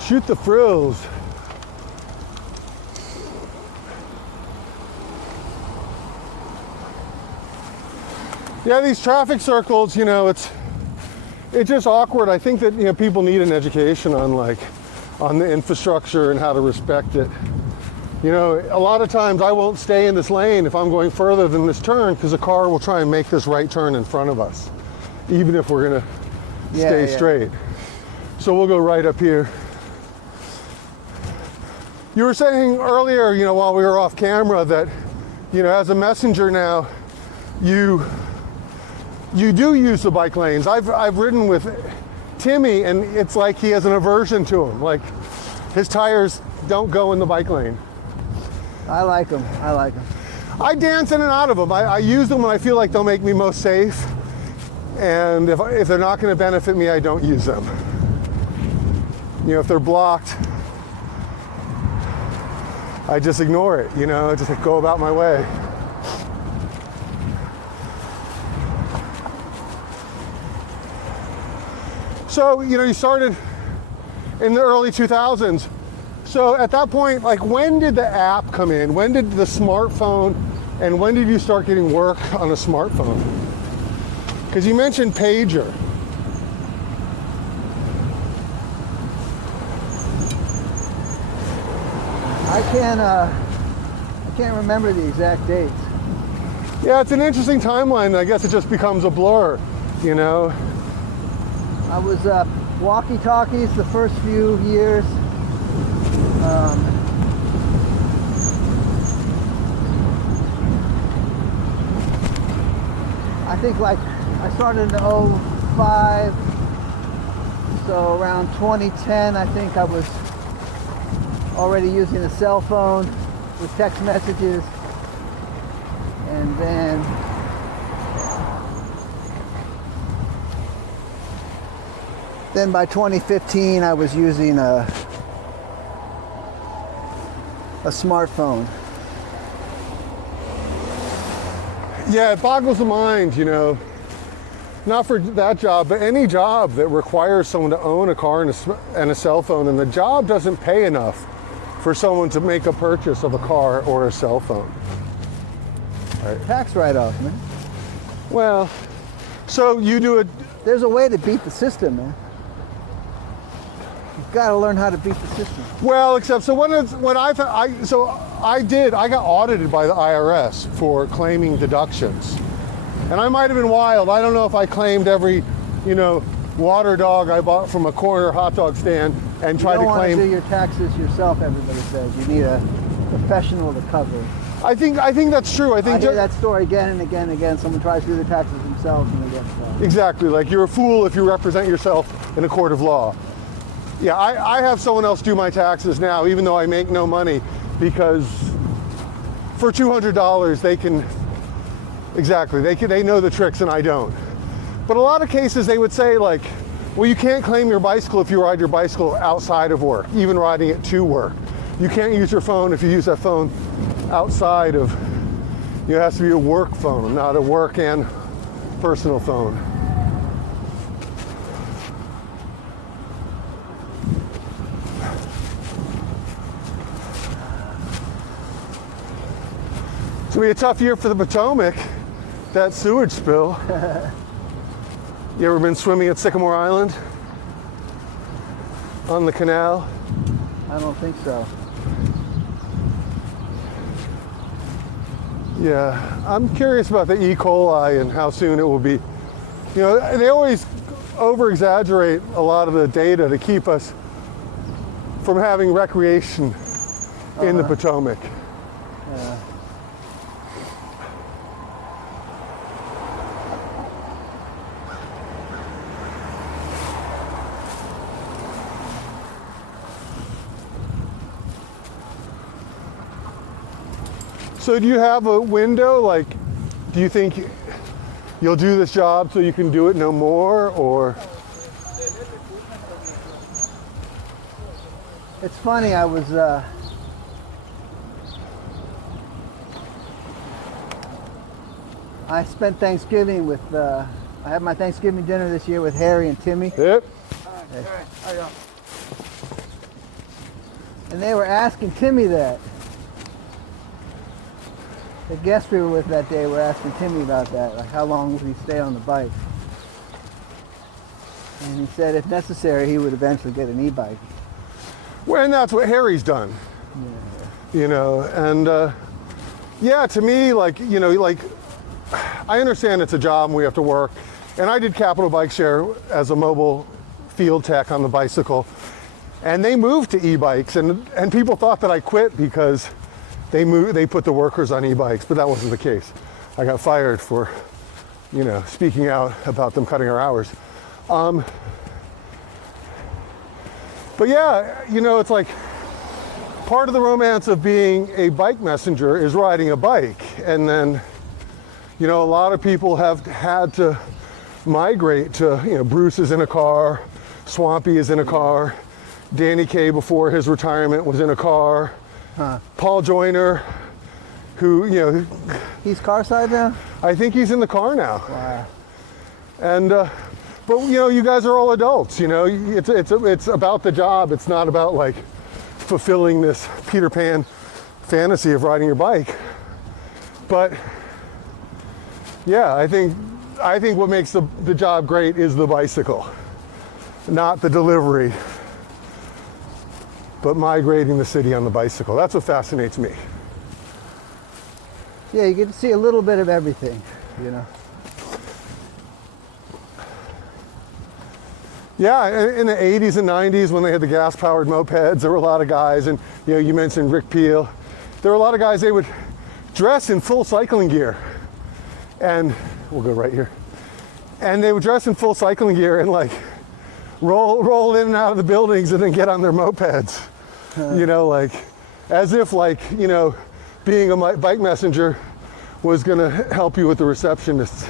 Shoot the frills. Yeah, these traffic circles, it's just awkward. I think that people need an education on the infrastructure and how to respect it. A lot of times I won't stay in this lane if I'm going further than this turn because a car will try and make this right turn in front of us, even if we're gonna stay straight. So we'll go right up here. You were saying earlier, while we were off camera that, as a messenger now, you do use the bike lanes. I've ridden with Timmy, and it's like he has an aversion to them. Like his tires don't go in the bike lane. I like them. I dance in and out of them. I use them when I feel like they'll make me most safe, and if they're not going to benefit me, I don't use them. If they're blocked, I just ignore it, just go about my way. So, you started in the early 2000s. So at that point, when did the app come in? When did the smartphone, and when did you start getting work on a smartphone? Because you mentioned pager. I can't remember the exact dates. Yeah, it's an interesting timeline. I guess it just becomes a blur, I was walkie-talkies the first few years. I think I started in 05, So around 2010, I think I was already using a cell phone with text messages. And then by 2015, I was using a smartphone. Yeah, it boggles the mind, not for that job, but any job that requires someone to own a car and a cell phone, and the job doesn't pay enough for someone to make a purchase of a car or a cell phone. Right. Tax write-off, man. Well, so you do it. There's a way to beat the system, man. You've got to learn how to beat the system. Well, except so I got audited by the IRS for claiming deductions, and I might have been wild. I don't know if I claimed every, water dog I bought from a corner hot dog stand and tried to claim. You don't want to do your taxes yourself. Everybody says you need a professional to cover. I think that's true. I hear that story again and again and again. Someone tries to do the taxes themselves and they get stuff. Exactly. Like you're a fool if you represent yourself in a court of law. Yeah, I have someone else do my taxes now, even though I make no money, because for $200 they can, they know the tricks and I don't. But a lot of cases they would say like, well, you can't claim your bicycle if you ride your bicycle outside of work, even riding it to work. You can't use your phone if you use that phone outside of, it has to be a work phone, not a work and personal phone. It's gonna be a tough year for the Potomac, that sewage spill. You ever been swimming at Sycamore Island? On the canal? I don't think so. Yeah, I'm curious about the E. coli and how soon it will be. They always over-exaggerate a lot of the data to keep us from having recreation in the Potomac. Yeah. So do you have a window? Like, do you think you'll do this job so you can do it no more, or? It's funny, I was I spent Thanksgiving with I had my Thanksgiving dinner this year with Harry and Timmy. Yep. And they were asking Timmy that. The guests we were with that day were asking Timmy about that, like how long would he stay on the bike? And he said if necessary he would eventually get an e-bike. Well, and that's what Harry's done. Yeah. Yeah, to me, I understand it's a job and we have to work. And I did Capital Bike Share as a mobile field tech on the bicycle. And they moved to e-bikes, and people thought that I quit because they put the workers on e-bikes, but that wasn't the case. I got fired for, speaking out about them cutting our hours. But yeah, it's like part of the romance of being a bike messenger is riding a bike. And then, a lot of people have had to migrate to, Bruce is in a car, Swampy is in a car, Danny Kaye before his retirement was in a car. Paul Joyner, who, He's car side now? I think he's in the car now. Wow. And, but you guys are all adults, it's about the job. It's not about like fulfilling this Peter Pan fantasy of riding your bike. But yeah, I think what makes the job great is the bicycle, not the delivery, but migrating the city on the bicycle. That's what fascinates me. Yeah, you get to see a little bit of everything, Yeah, in the 80s and 90s when they had the gas-powered mopeds, there were a lot of guys, and you mentioned Rick Peel. There were a lot of guys, they would dress in full cycling gear. And we'll go right here. And they would dress in full cycling gear and like roll in and out of the buildings and then get on their mopeds. You know, like, as if like, you know, being a bike messenger was gonna help you with the receptionists.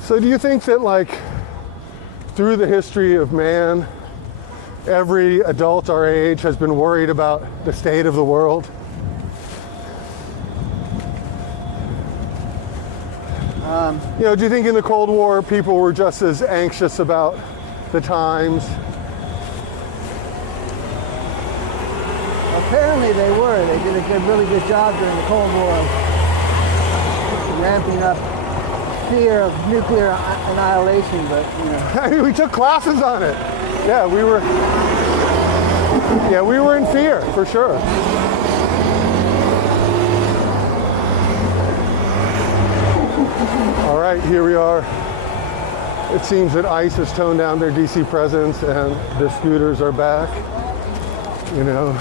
So do you think that, like, through the history of man, every adult our age has been worried about the state of the world? You know, do you think in the Cold War people were just as anxious about the times? Apparently they were. They did a really good job during the Cold War of ramping up fear of nuclear annihilation, but you know. I mean, we took classes on it. Yeah, we were in fear, for sure. All right, here we are. It seems that ICE has toned down their DC presence and the scooters are back. You know,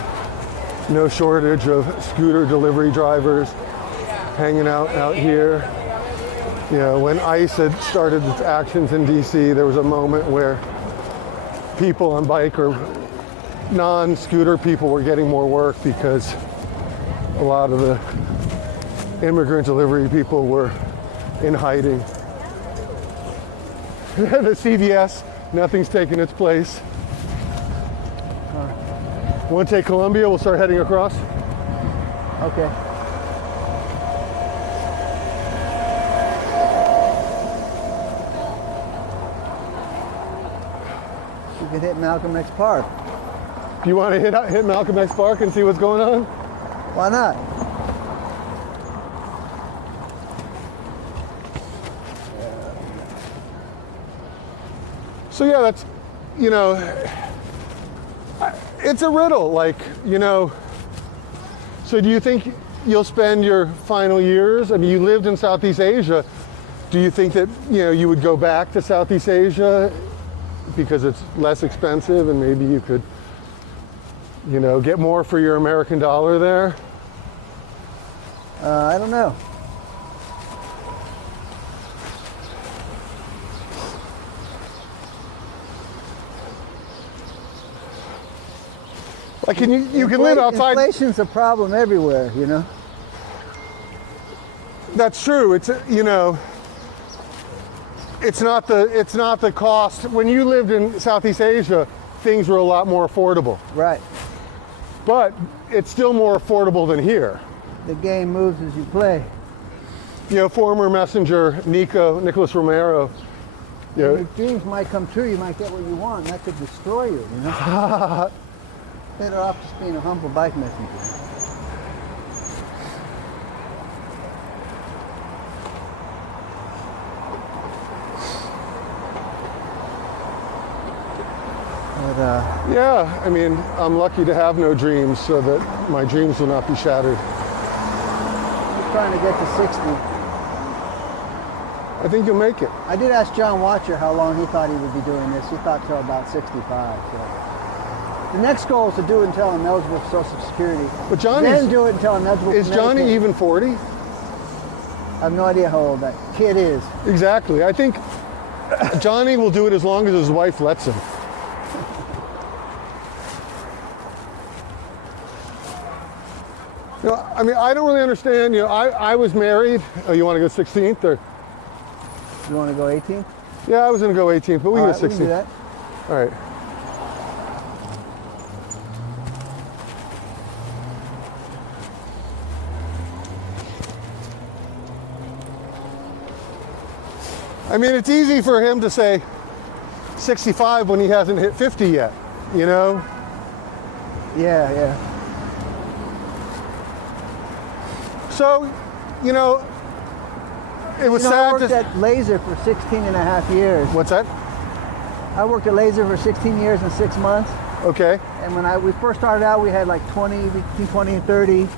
no shortage of scooter delivery drivers hanging out here. You know, when ICE had started its actions in DC, there was a moment where people on bike or non-scooter people were getting more work because a lot of the immigrant delivery people were in hiding. The CVS, nothing's taking its place. Want to take Columbia? We'll start heading across. Okay. You could hit Malcolm X Park. Do you want to hit Malcolm X Park and see what's going on? Why not? So yeah, that's, you know, it's a riddle, like, you know. So do you think you'll spend your final years? I mean, you lived in Southeast Asia. Do you think that, you know, you would go back to Southeast Asia because it's less expensive and maybe you could, you know, get more for your American dollar there? I don't know. Like, can you can live outside? Inflation's a problem everywhere, you know. That's true. It's, you know, it's not the cost. When you lived in Southeast Asia, things were a lot more affordable. Right. But it's still more affordable than here. The game moves as you play. You know, former messenger Nicholas Romero. You know, Your dreams might come true. You might get what you want, and that could destroy you. You know. Better off just being a humble bike messenger. But, yeah, I mean, I'm lucky to have no dreams so that my dreams will not be shattered. I'm trying to get to 60. I think you'll make it. I did ask John Watcher how long he thought he would be doing this. He thought till about 65. So. The next goal is to do it until I'm eligible for Social Security. But Johnny, then do it until I'm eligible for Is Johnny Medicaid. even 40? I have no idea how old that kid is. Exactly. I think Johnny will do it as long as his wife lets him. You know, I mean, I don't really understand. You know, I was married. Oh, you want to go 16th or? You want to go 18th? Yeah, I was going to go 18th, but we can go 16th. We can do that. All right. I mean, it's easy for him to say 65 when he hasn't hit 50 yet, you know? Yeah, yeah. So, you know, it was I sad worked to... at Laser for 16 and a half years. What's that? I worked at Laser for 16 years and 6 months. Okay. And when we first started out, we had like between 20 and 30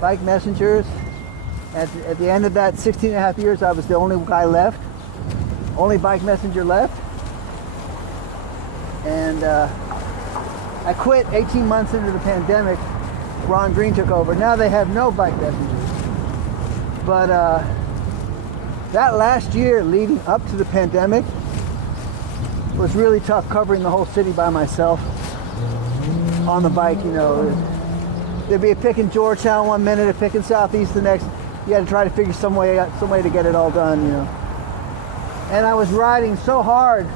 bike messengers. At the end of that 16 and a half years, I was the only guy left. Only bike messenger left. And I quit 18 months into the pandemic. Ron Green took over. Now they have no bike messengers. But that last year leading up to the pandemic was really tough, covering the whole city by myself on the bike. You know, there'd be a pick in Georgetown one minute, a pick in Southeast the next. You had to try to figure some way to get it all done, you know. And I was riding so hard.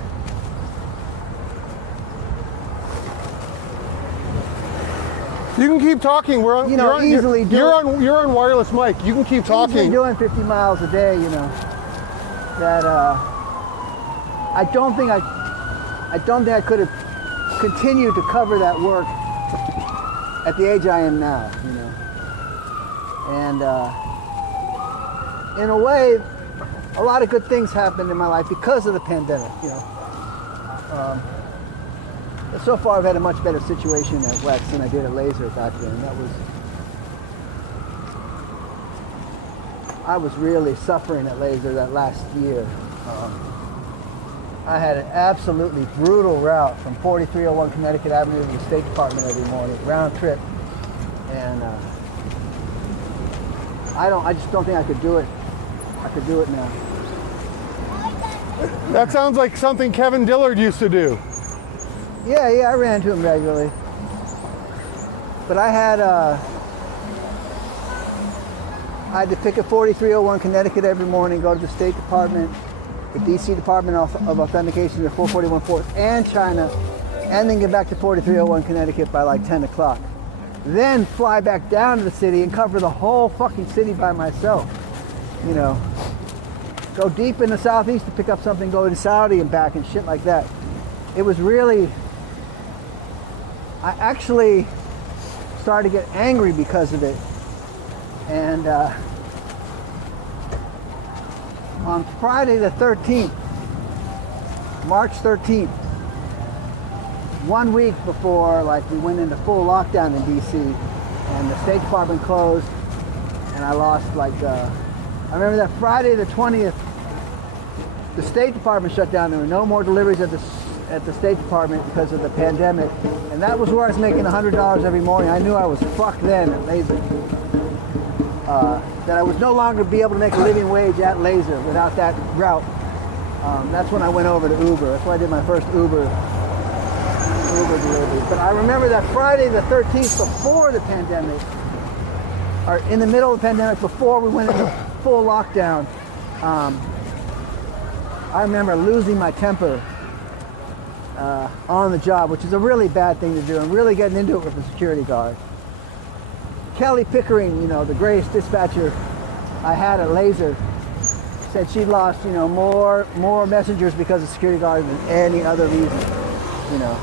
You can keep talking. We're on, You know, you're on wireless mic. You can keep Easily talking. doing 50 miles a day, you know. That I don't think I could have continued to cover that work at the age I am now, you know. And in a way, a lot of good things happened in my life because of the pandemic, you know. So far, I've had a much better situation at Gwadz than I did at Laser back then. I was really suffering at Laser that last year. I had an absolutely brutal route from 4301 Connecticut Avenue to the State Department every morning, round trip. And I just don't think I could do it. I could do it now. That sounds like something Kevin Dillard used to do. Yeah, I ran to him regularly. But I had to pick at 4301 Connecticut every morning, go to the State Department, the DC Department of Authentication to 441 4th and China, and then get back to 4301 Connecticut by like 10 o'clock. Then fly back down to the city and cover the whole fucking city by myself. You know, go deep in the Southeast to pick up something, go to Saudi and back and shit like that. It was really, I actually started to get angry because of it. And on Friday the 13th, March 13th, 1 week before like we went into full lockdown in DC and the State Department closed and I lost like, I remember that Friday the 20th, the State Department shut down. There were no more deliveries at the State Department because of the pandemic. And that was where I was making $100 every morning. I knew I was fucked then at Laser. That I would no longer be able to make a living wage at Laser without that route. That's when I went over to Uber. That's when I did my first Uber delivery. But I remember that Friday the 13th before the pandemic, or in the middle of the pandemic, before we went into full lockdown, I remember losing my temper on the job, which is a really bad thing to do, and really getting into it with the security guard. Kelly Pickering, you know, the greatest dispatcher I had at Laser, said she lost, you know, more messengers because of security guards than any other reason, you know.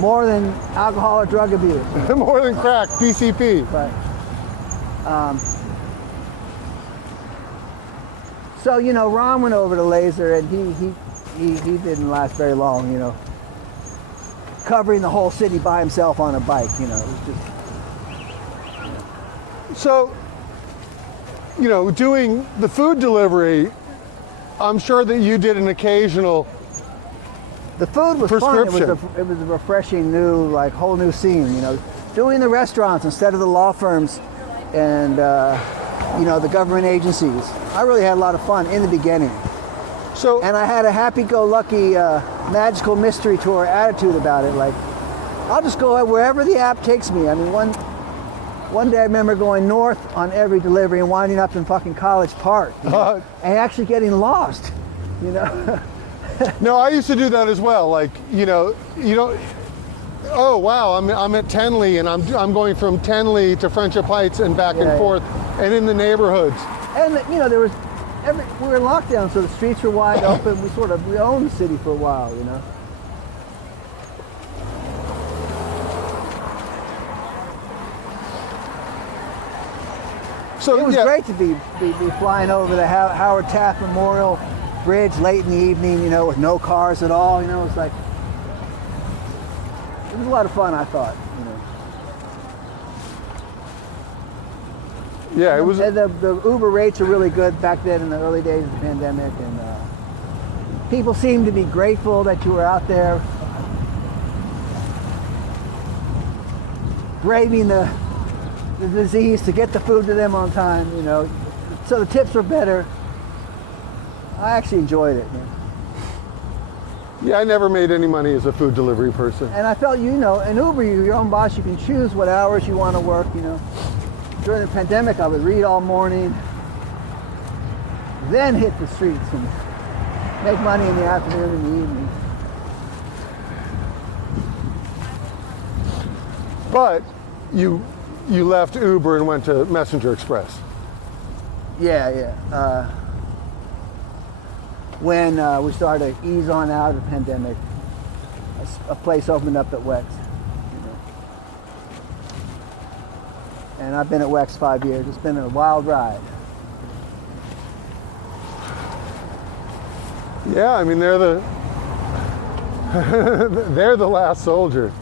More than alcohol or drug abuse. More than crack, PCP. Right. So, you know, Ron went over to Laser and he didn't last very long, you know. Covering the whole city by himself on a bike, you know. It was just... So, you know, doing the food delivery, I'm sure that you did an occasional The food was fun. It was a refreshing new, like, whole new scene, you know. Doing the restaurants instead of the law firms and, you know, the government agencies. I really had a lot of fun in the beginning. So, and I had a happy-go-lucky, magical mystery tour attitude about it. Like, I'll just go wherever the app takes me. I mean, one day I remember going north on every delivery and winding up in fucking College Park, you know, and actually getting lost, you know. No, I used to do that as well. Like, you know, oh wow, I'm at Tenley and I'm going from Tenley to Friendship Heights and back and forth, and in the neighborhoods. And you know, we were in lockdown, so the streets were wide open. We owned the city for a while, you know. So it was great to be flying over the Howard Taft Memorial Bridge late in the evening, you know, with no cars at all. You know, it was like, it was a lot of fun, I thought, you know. Yeah, it was. And the Uber rates are really good back then in the early days of the pandemic, and people seemed to be grateful that you were out there braving the disease to get the food to them on time, you know. So the tips were better. I actually enjoyed it, man. Yeah, I never made any money as a food delivery person. And I felt, you know, in Uber, you're your own boss. You can choose what hours you want to work, you know. During the pandemic, I would read all morning, then hit the streets and make money in the afternoon and the evening. But you left Uber and went to Messenger Express. Yeah. When we started to ease on out of the pandemic, a place opened up at Wex. You know. And I've been at Wex 5 years. It's been a wild ride. Yeah, I mean they're the they're the last soldier.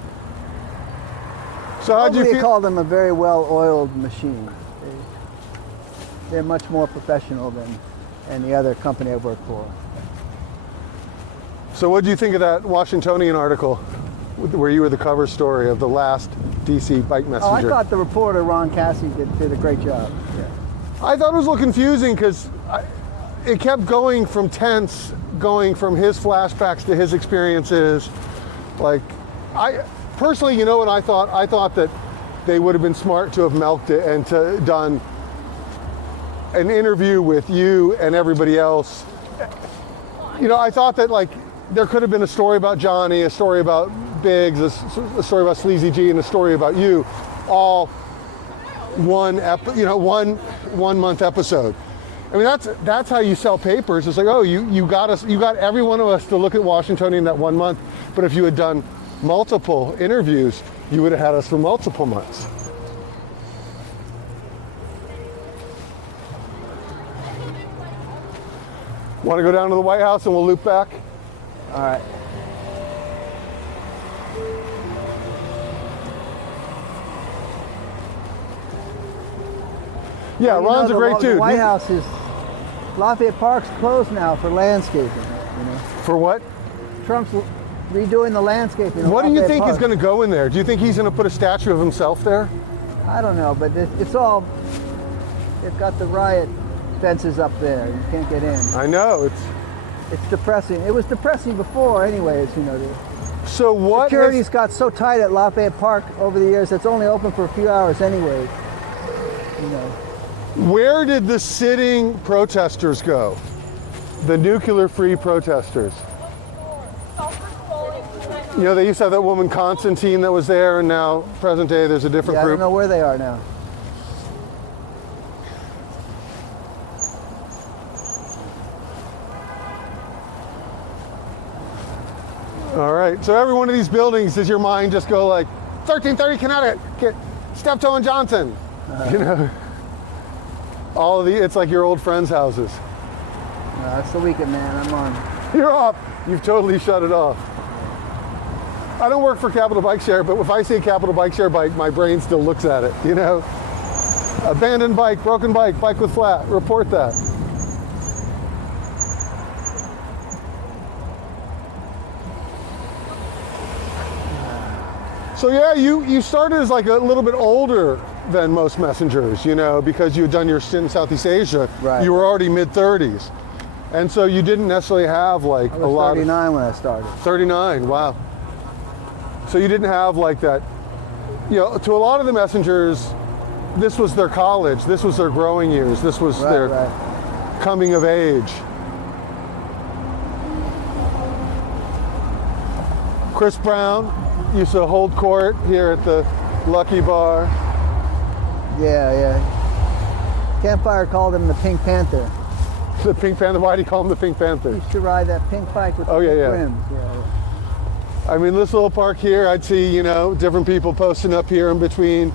So how'd you Nobody feel? call them a very well-oiled machine. They're much more professional than any other company I've worked for. So what do you think of that Washingtonian article where you were the cover story of the last DC bike messenger? Oh, I thought the reporter, Ron Cassie, did a great job. Yeah. I thought it was a little confusing because it kept going from tense, going from his flashbacks to his experiences. Like, I personally, you know what I thought? I thought that they would have been smart to have milked it and to done an interview with you and everybody else. You know, I thought that like there could have been a story about Johnny, a story about Biggs, a story about Sleazy G, and a story about you, all one month episode. I mean, that's how you sell papers. It's like, oh, you got every one of us to look at Washingtonian that 1 month. But if you had done multiple interviews, you would have had us for multiple months. Want to go down to the White House and we'll loop back? All right. Yeah, Well, you Ron's know, a great dude. The White House is, Lafayette Park's closed now for landscaping. You know, For what? Trump's redoing the landscaping. What do you think is going to go in there? Do you think he's going to put a statue of himself there? I don't know, but it's all. They've got the riot fences up there. You can't get in. I know It's depressing. It was depressing before, anyways. You know, the So what? security's got so tight at Lafayette Park over the years. It's only open for a few hours, anyways. You know. Where did the sitting protesters go? The nuclear-free protesters. You know, they used to have that woman Constantine that was there, and now present day there's a different Yeah, I group. don't know where they are now. All right. So every one of these buildings, does your mind just go like 1330 Connecticut, Steptoe and Johnson? You know, all of it's like your old friends' houses. It's the weekend, man. I'm on. You're off. You've totally shut it off. I don't work for Capital Bike Share, but if I see a Capital Bike Share bike, my brain still looks at it, you know? Abandoned bike, broken bike, bike with flat, report that. So yeah, you started as like a little bit older than most messengers, you know, because you had done your stint in Southeast Asia. Right. You were already mid-30s. And so you didn't necessarily have like I a was lot 39 when I started. 39, wow. So you didn't have like that, you know, to a lot of the messengers, this was their college, this was their growing years, this was their coming of age. Chris Brown used to hold court here at the Lucky Bar. Yeah. Campfire called him the Pink Panther. The Pink Panther, why do you call him the Pink Panther? He used to ride that pink bike with the rims. Yeah. I mean, this little park here, I'd see, you know, different people posting up here in between.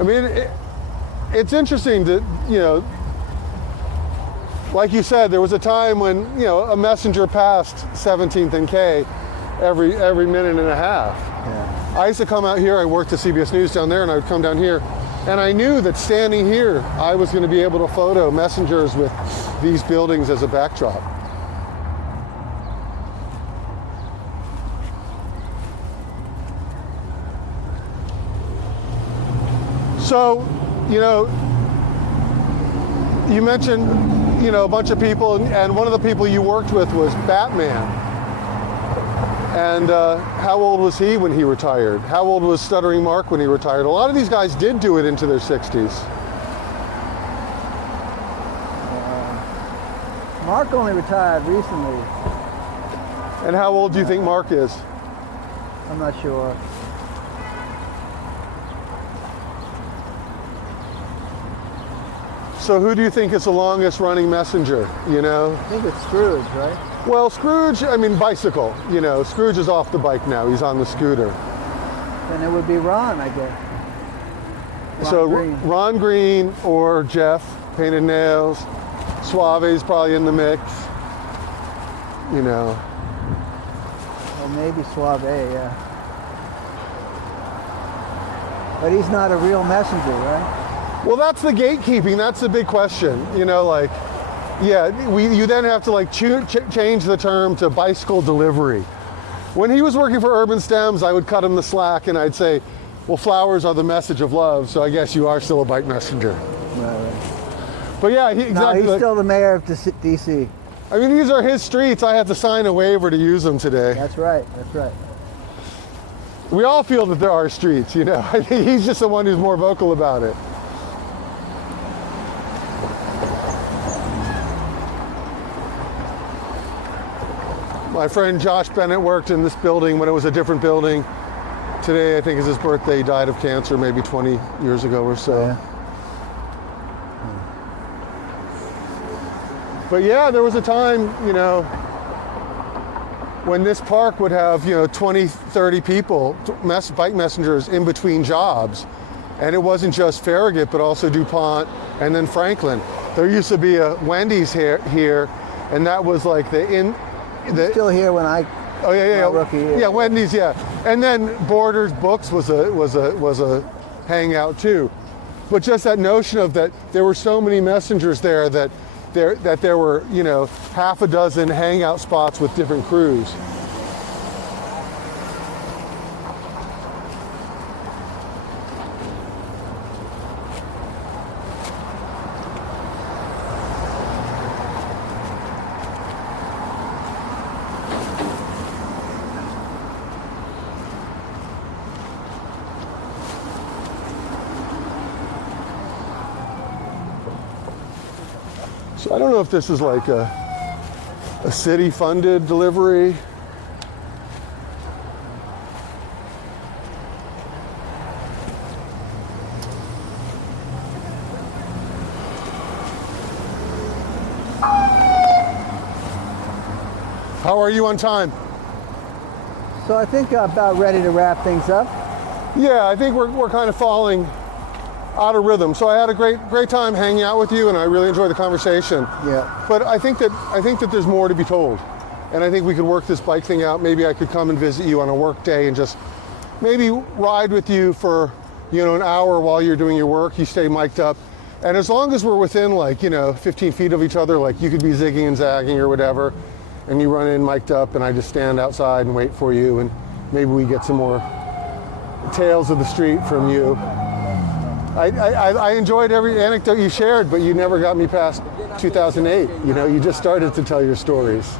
I mean, it's interesting to, you know, like you said, there was a time when, you know, a messenger passed 17th and K every minute and a half. Yeah. I used to come out here, I worked at CBS News down there, and I would come down here, and I knew that standing here, I was going to be able to photo messengers with these buildings as a backdrop. So, you know, you mentioned, you know, a bunch of people, and one of the people you worked with was Batman. And how old was he when he retired? How old was Stuttering Mark when he retired? A lot of these guys did do it into their 60s. Mark only retired recently. And how old do you think Mark is? I'm not sure. So who do you think is the longest running messenger, you know? I think it's Scrooge, right? Well, Scrooge, I mean, bicycle, you know, Scrooge is off the bike now. He's on the scooter. Then it would be Ron, I guess. Ron Green or Jeff, Painted Nails. Suave's probably in the mix, you know. Well, maybe Suave, yeah. But he's not a real messenger, right? Well, that's the gatekeeping. That's the big question. You know, like, yeah, you then have to like change the term to bicycle delivery. When he was working for Urban Stems, I would cut him the slack and I'd say, well, flowers are the message of love, so I guess you are still a bike messenger. Right. But yeah, exactly. No, he's still the mayor of DC. I mean, these are his streets. I had to sign a waiver to use them today. That's right. That's right. We all feel that there are streets, you know. I think he's just the one who's more vocal about it. My friend Josh Bennett worked in this building when it was a different building. Today, I think, is his birthday. He died of cancer maybe 20 years ago or so. Yeah. But yeah, there was a time, you know, when this park would have, you know, 20, 30 people, bike messengers in between jobs. And it wasn't just Farragut, but also DuPont and then Franklin. There used to be a Wendy's here, and that was like Still here when I rookie year. Yeah, Wendy's, yeah. And then Borders Books was a hangout too. But just that notion of that there were so many messengers there that there were, you know, half a dozen hangout spots with different crews. So I don't know if this is like a city-funded delivery. How are you on time? So I think I'm about ready to wrap things up. Yeah, I think we're kind of falling out of rhythm. So I had a great time hanging out with you, and I really enjoyed the conversation. Yeah. But I think that there's more to be told, and I think we could work this bike thing out. Maybe I could come and visit you on a work day and just maybe ride with you for, you know, an hour while you're doing your work. You stay mic'd up, and as long as we're within, like, you know, 15 feet of each other, like you could be zigging and zagging or whatever, and you run in mic'd up, and I just stand outside and wait for you, and maybe we get some more tales of the street from you. I enjoyed every anecdote you shared, but you never got me past 2008. You know, you just started to tell your stories.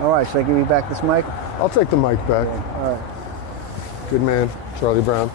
All right, should I give you back this mic? I'll take the mic back. All right. Good man, Charlie Brown.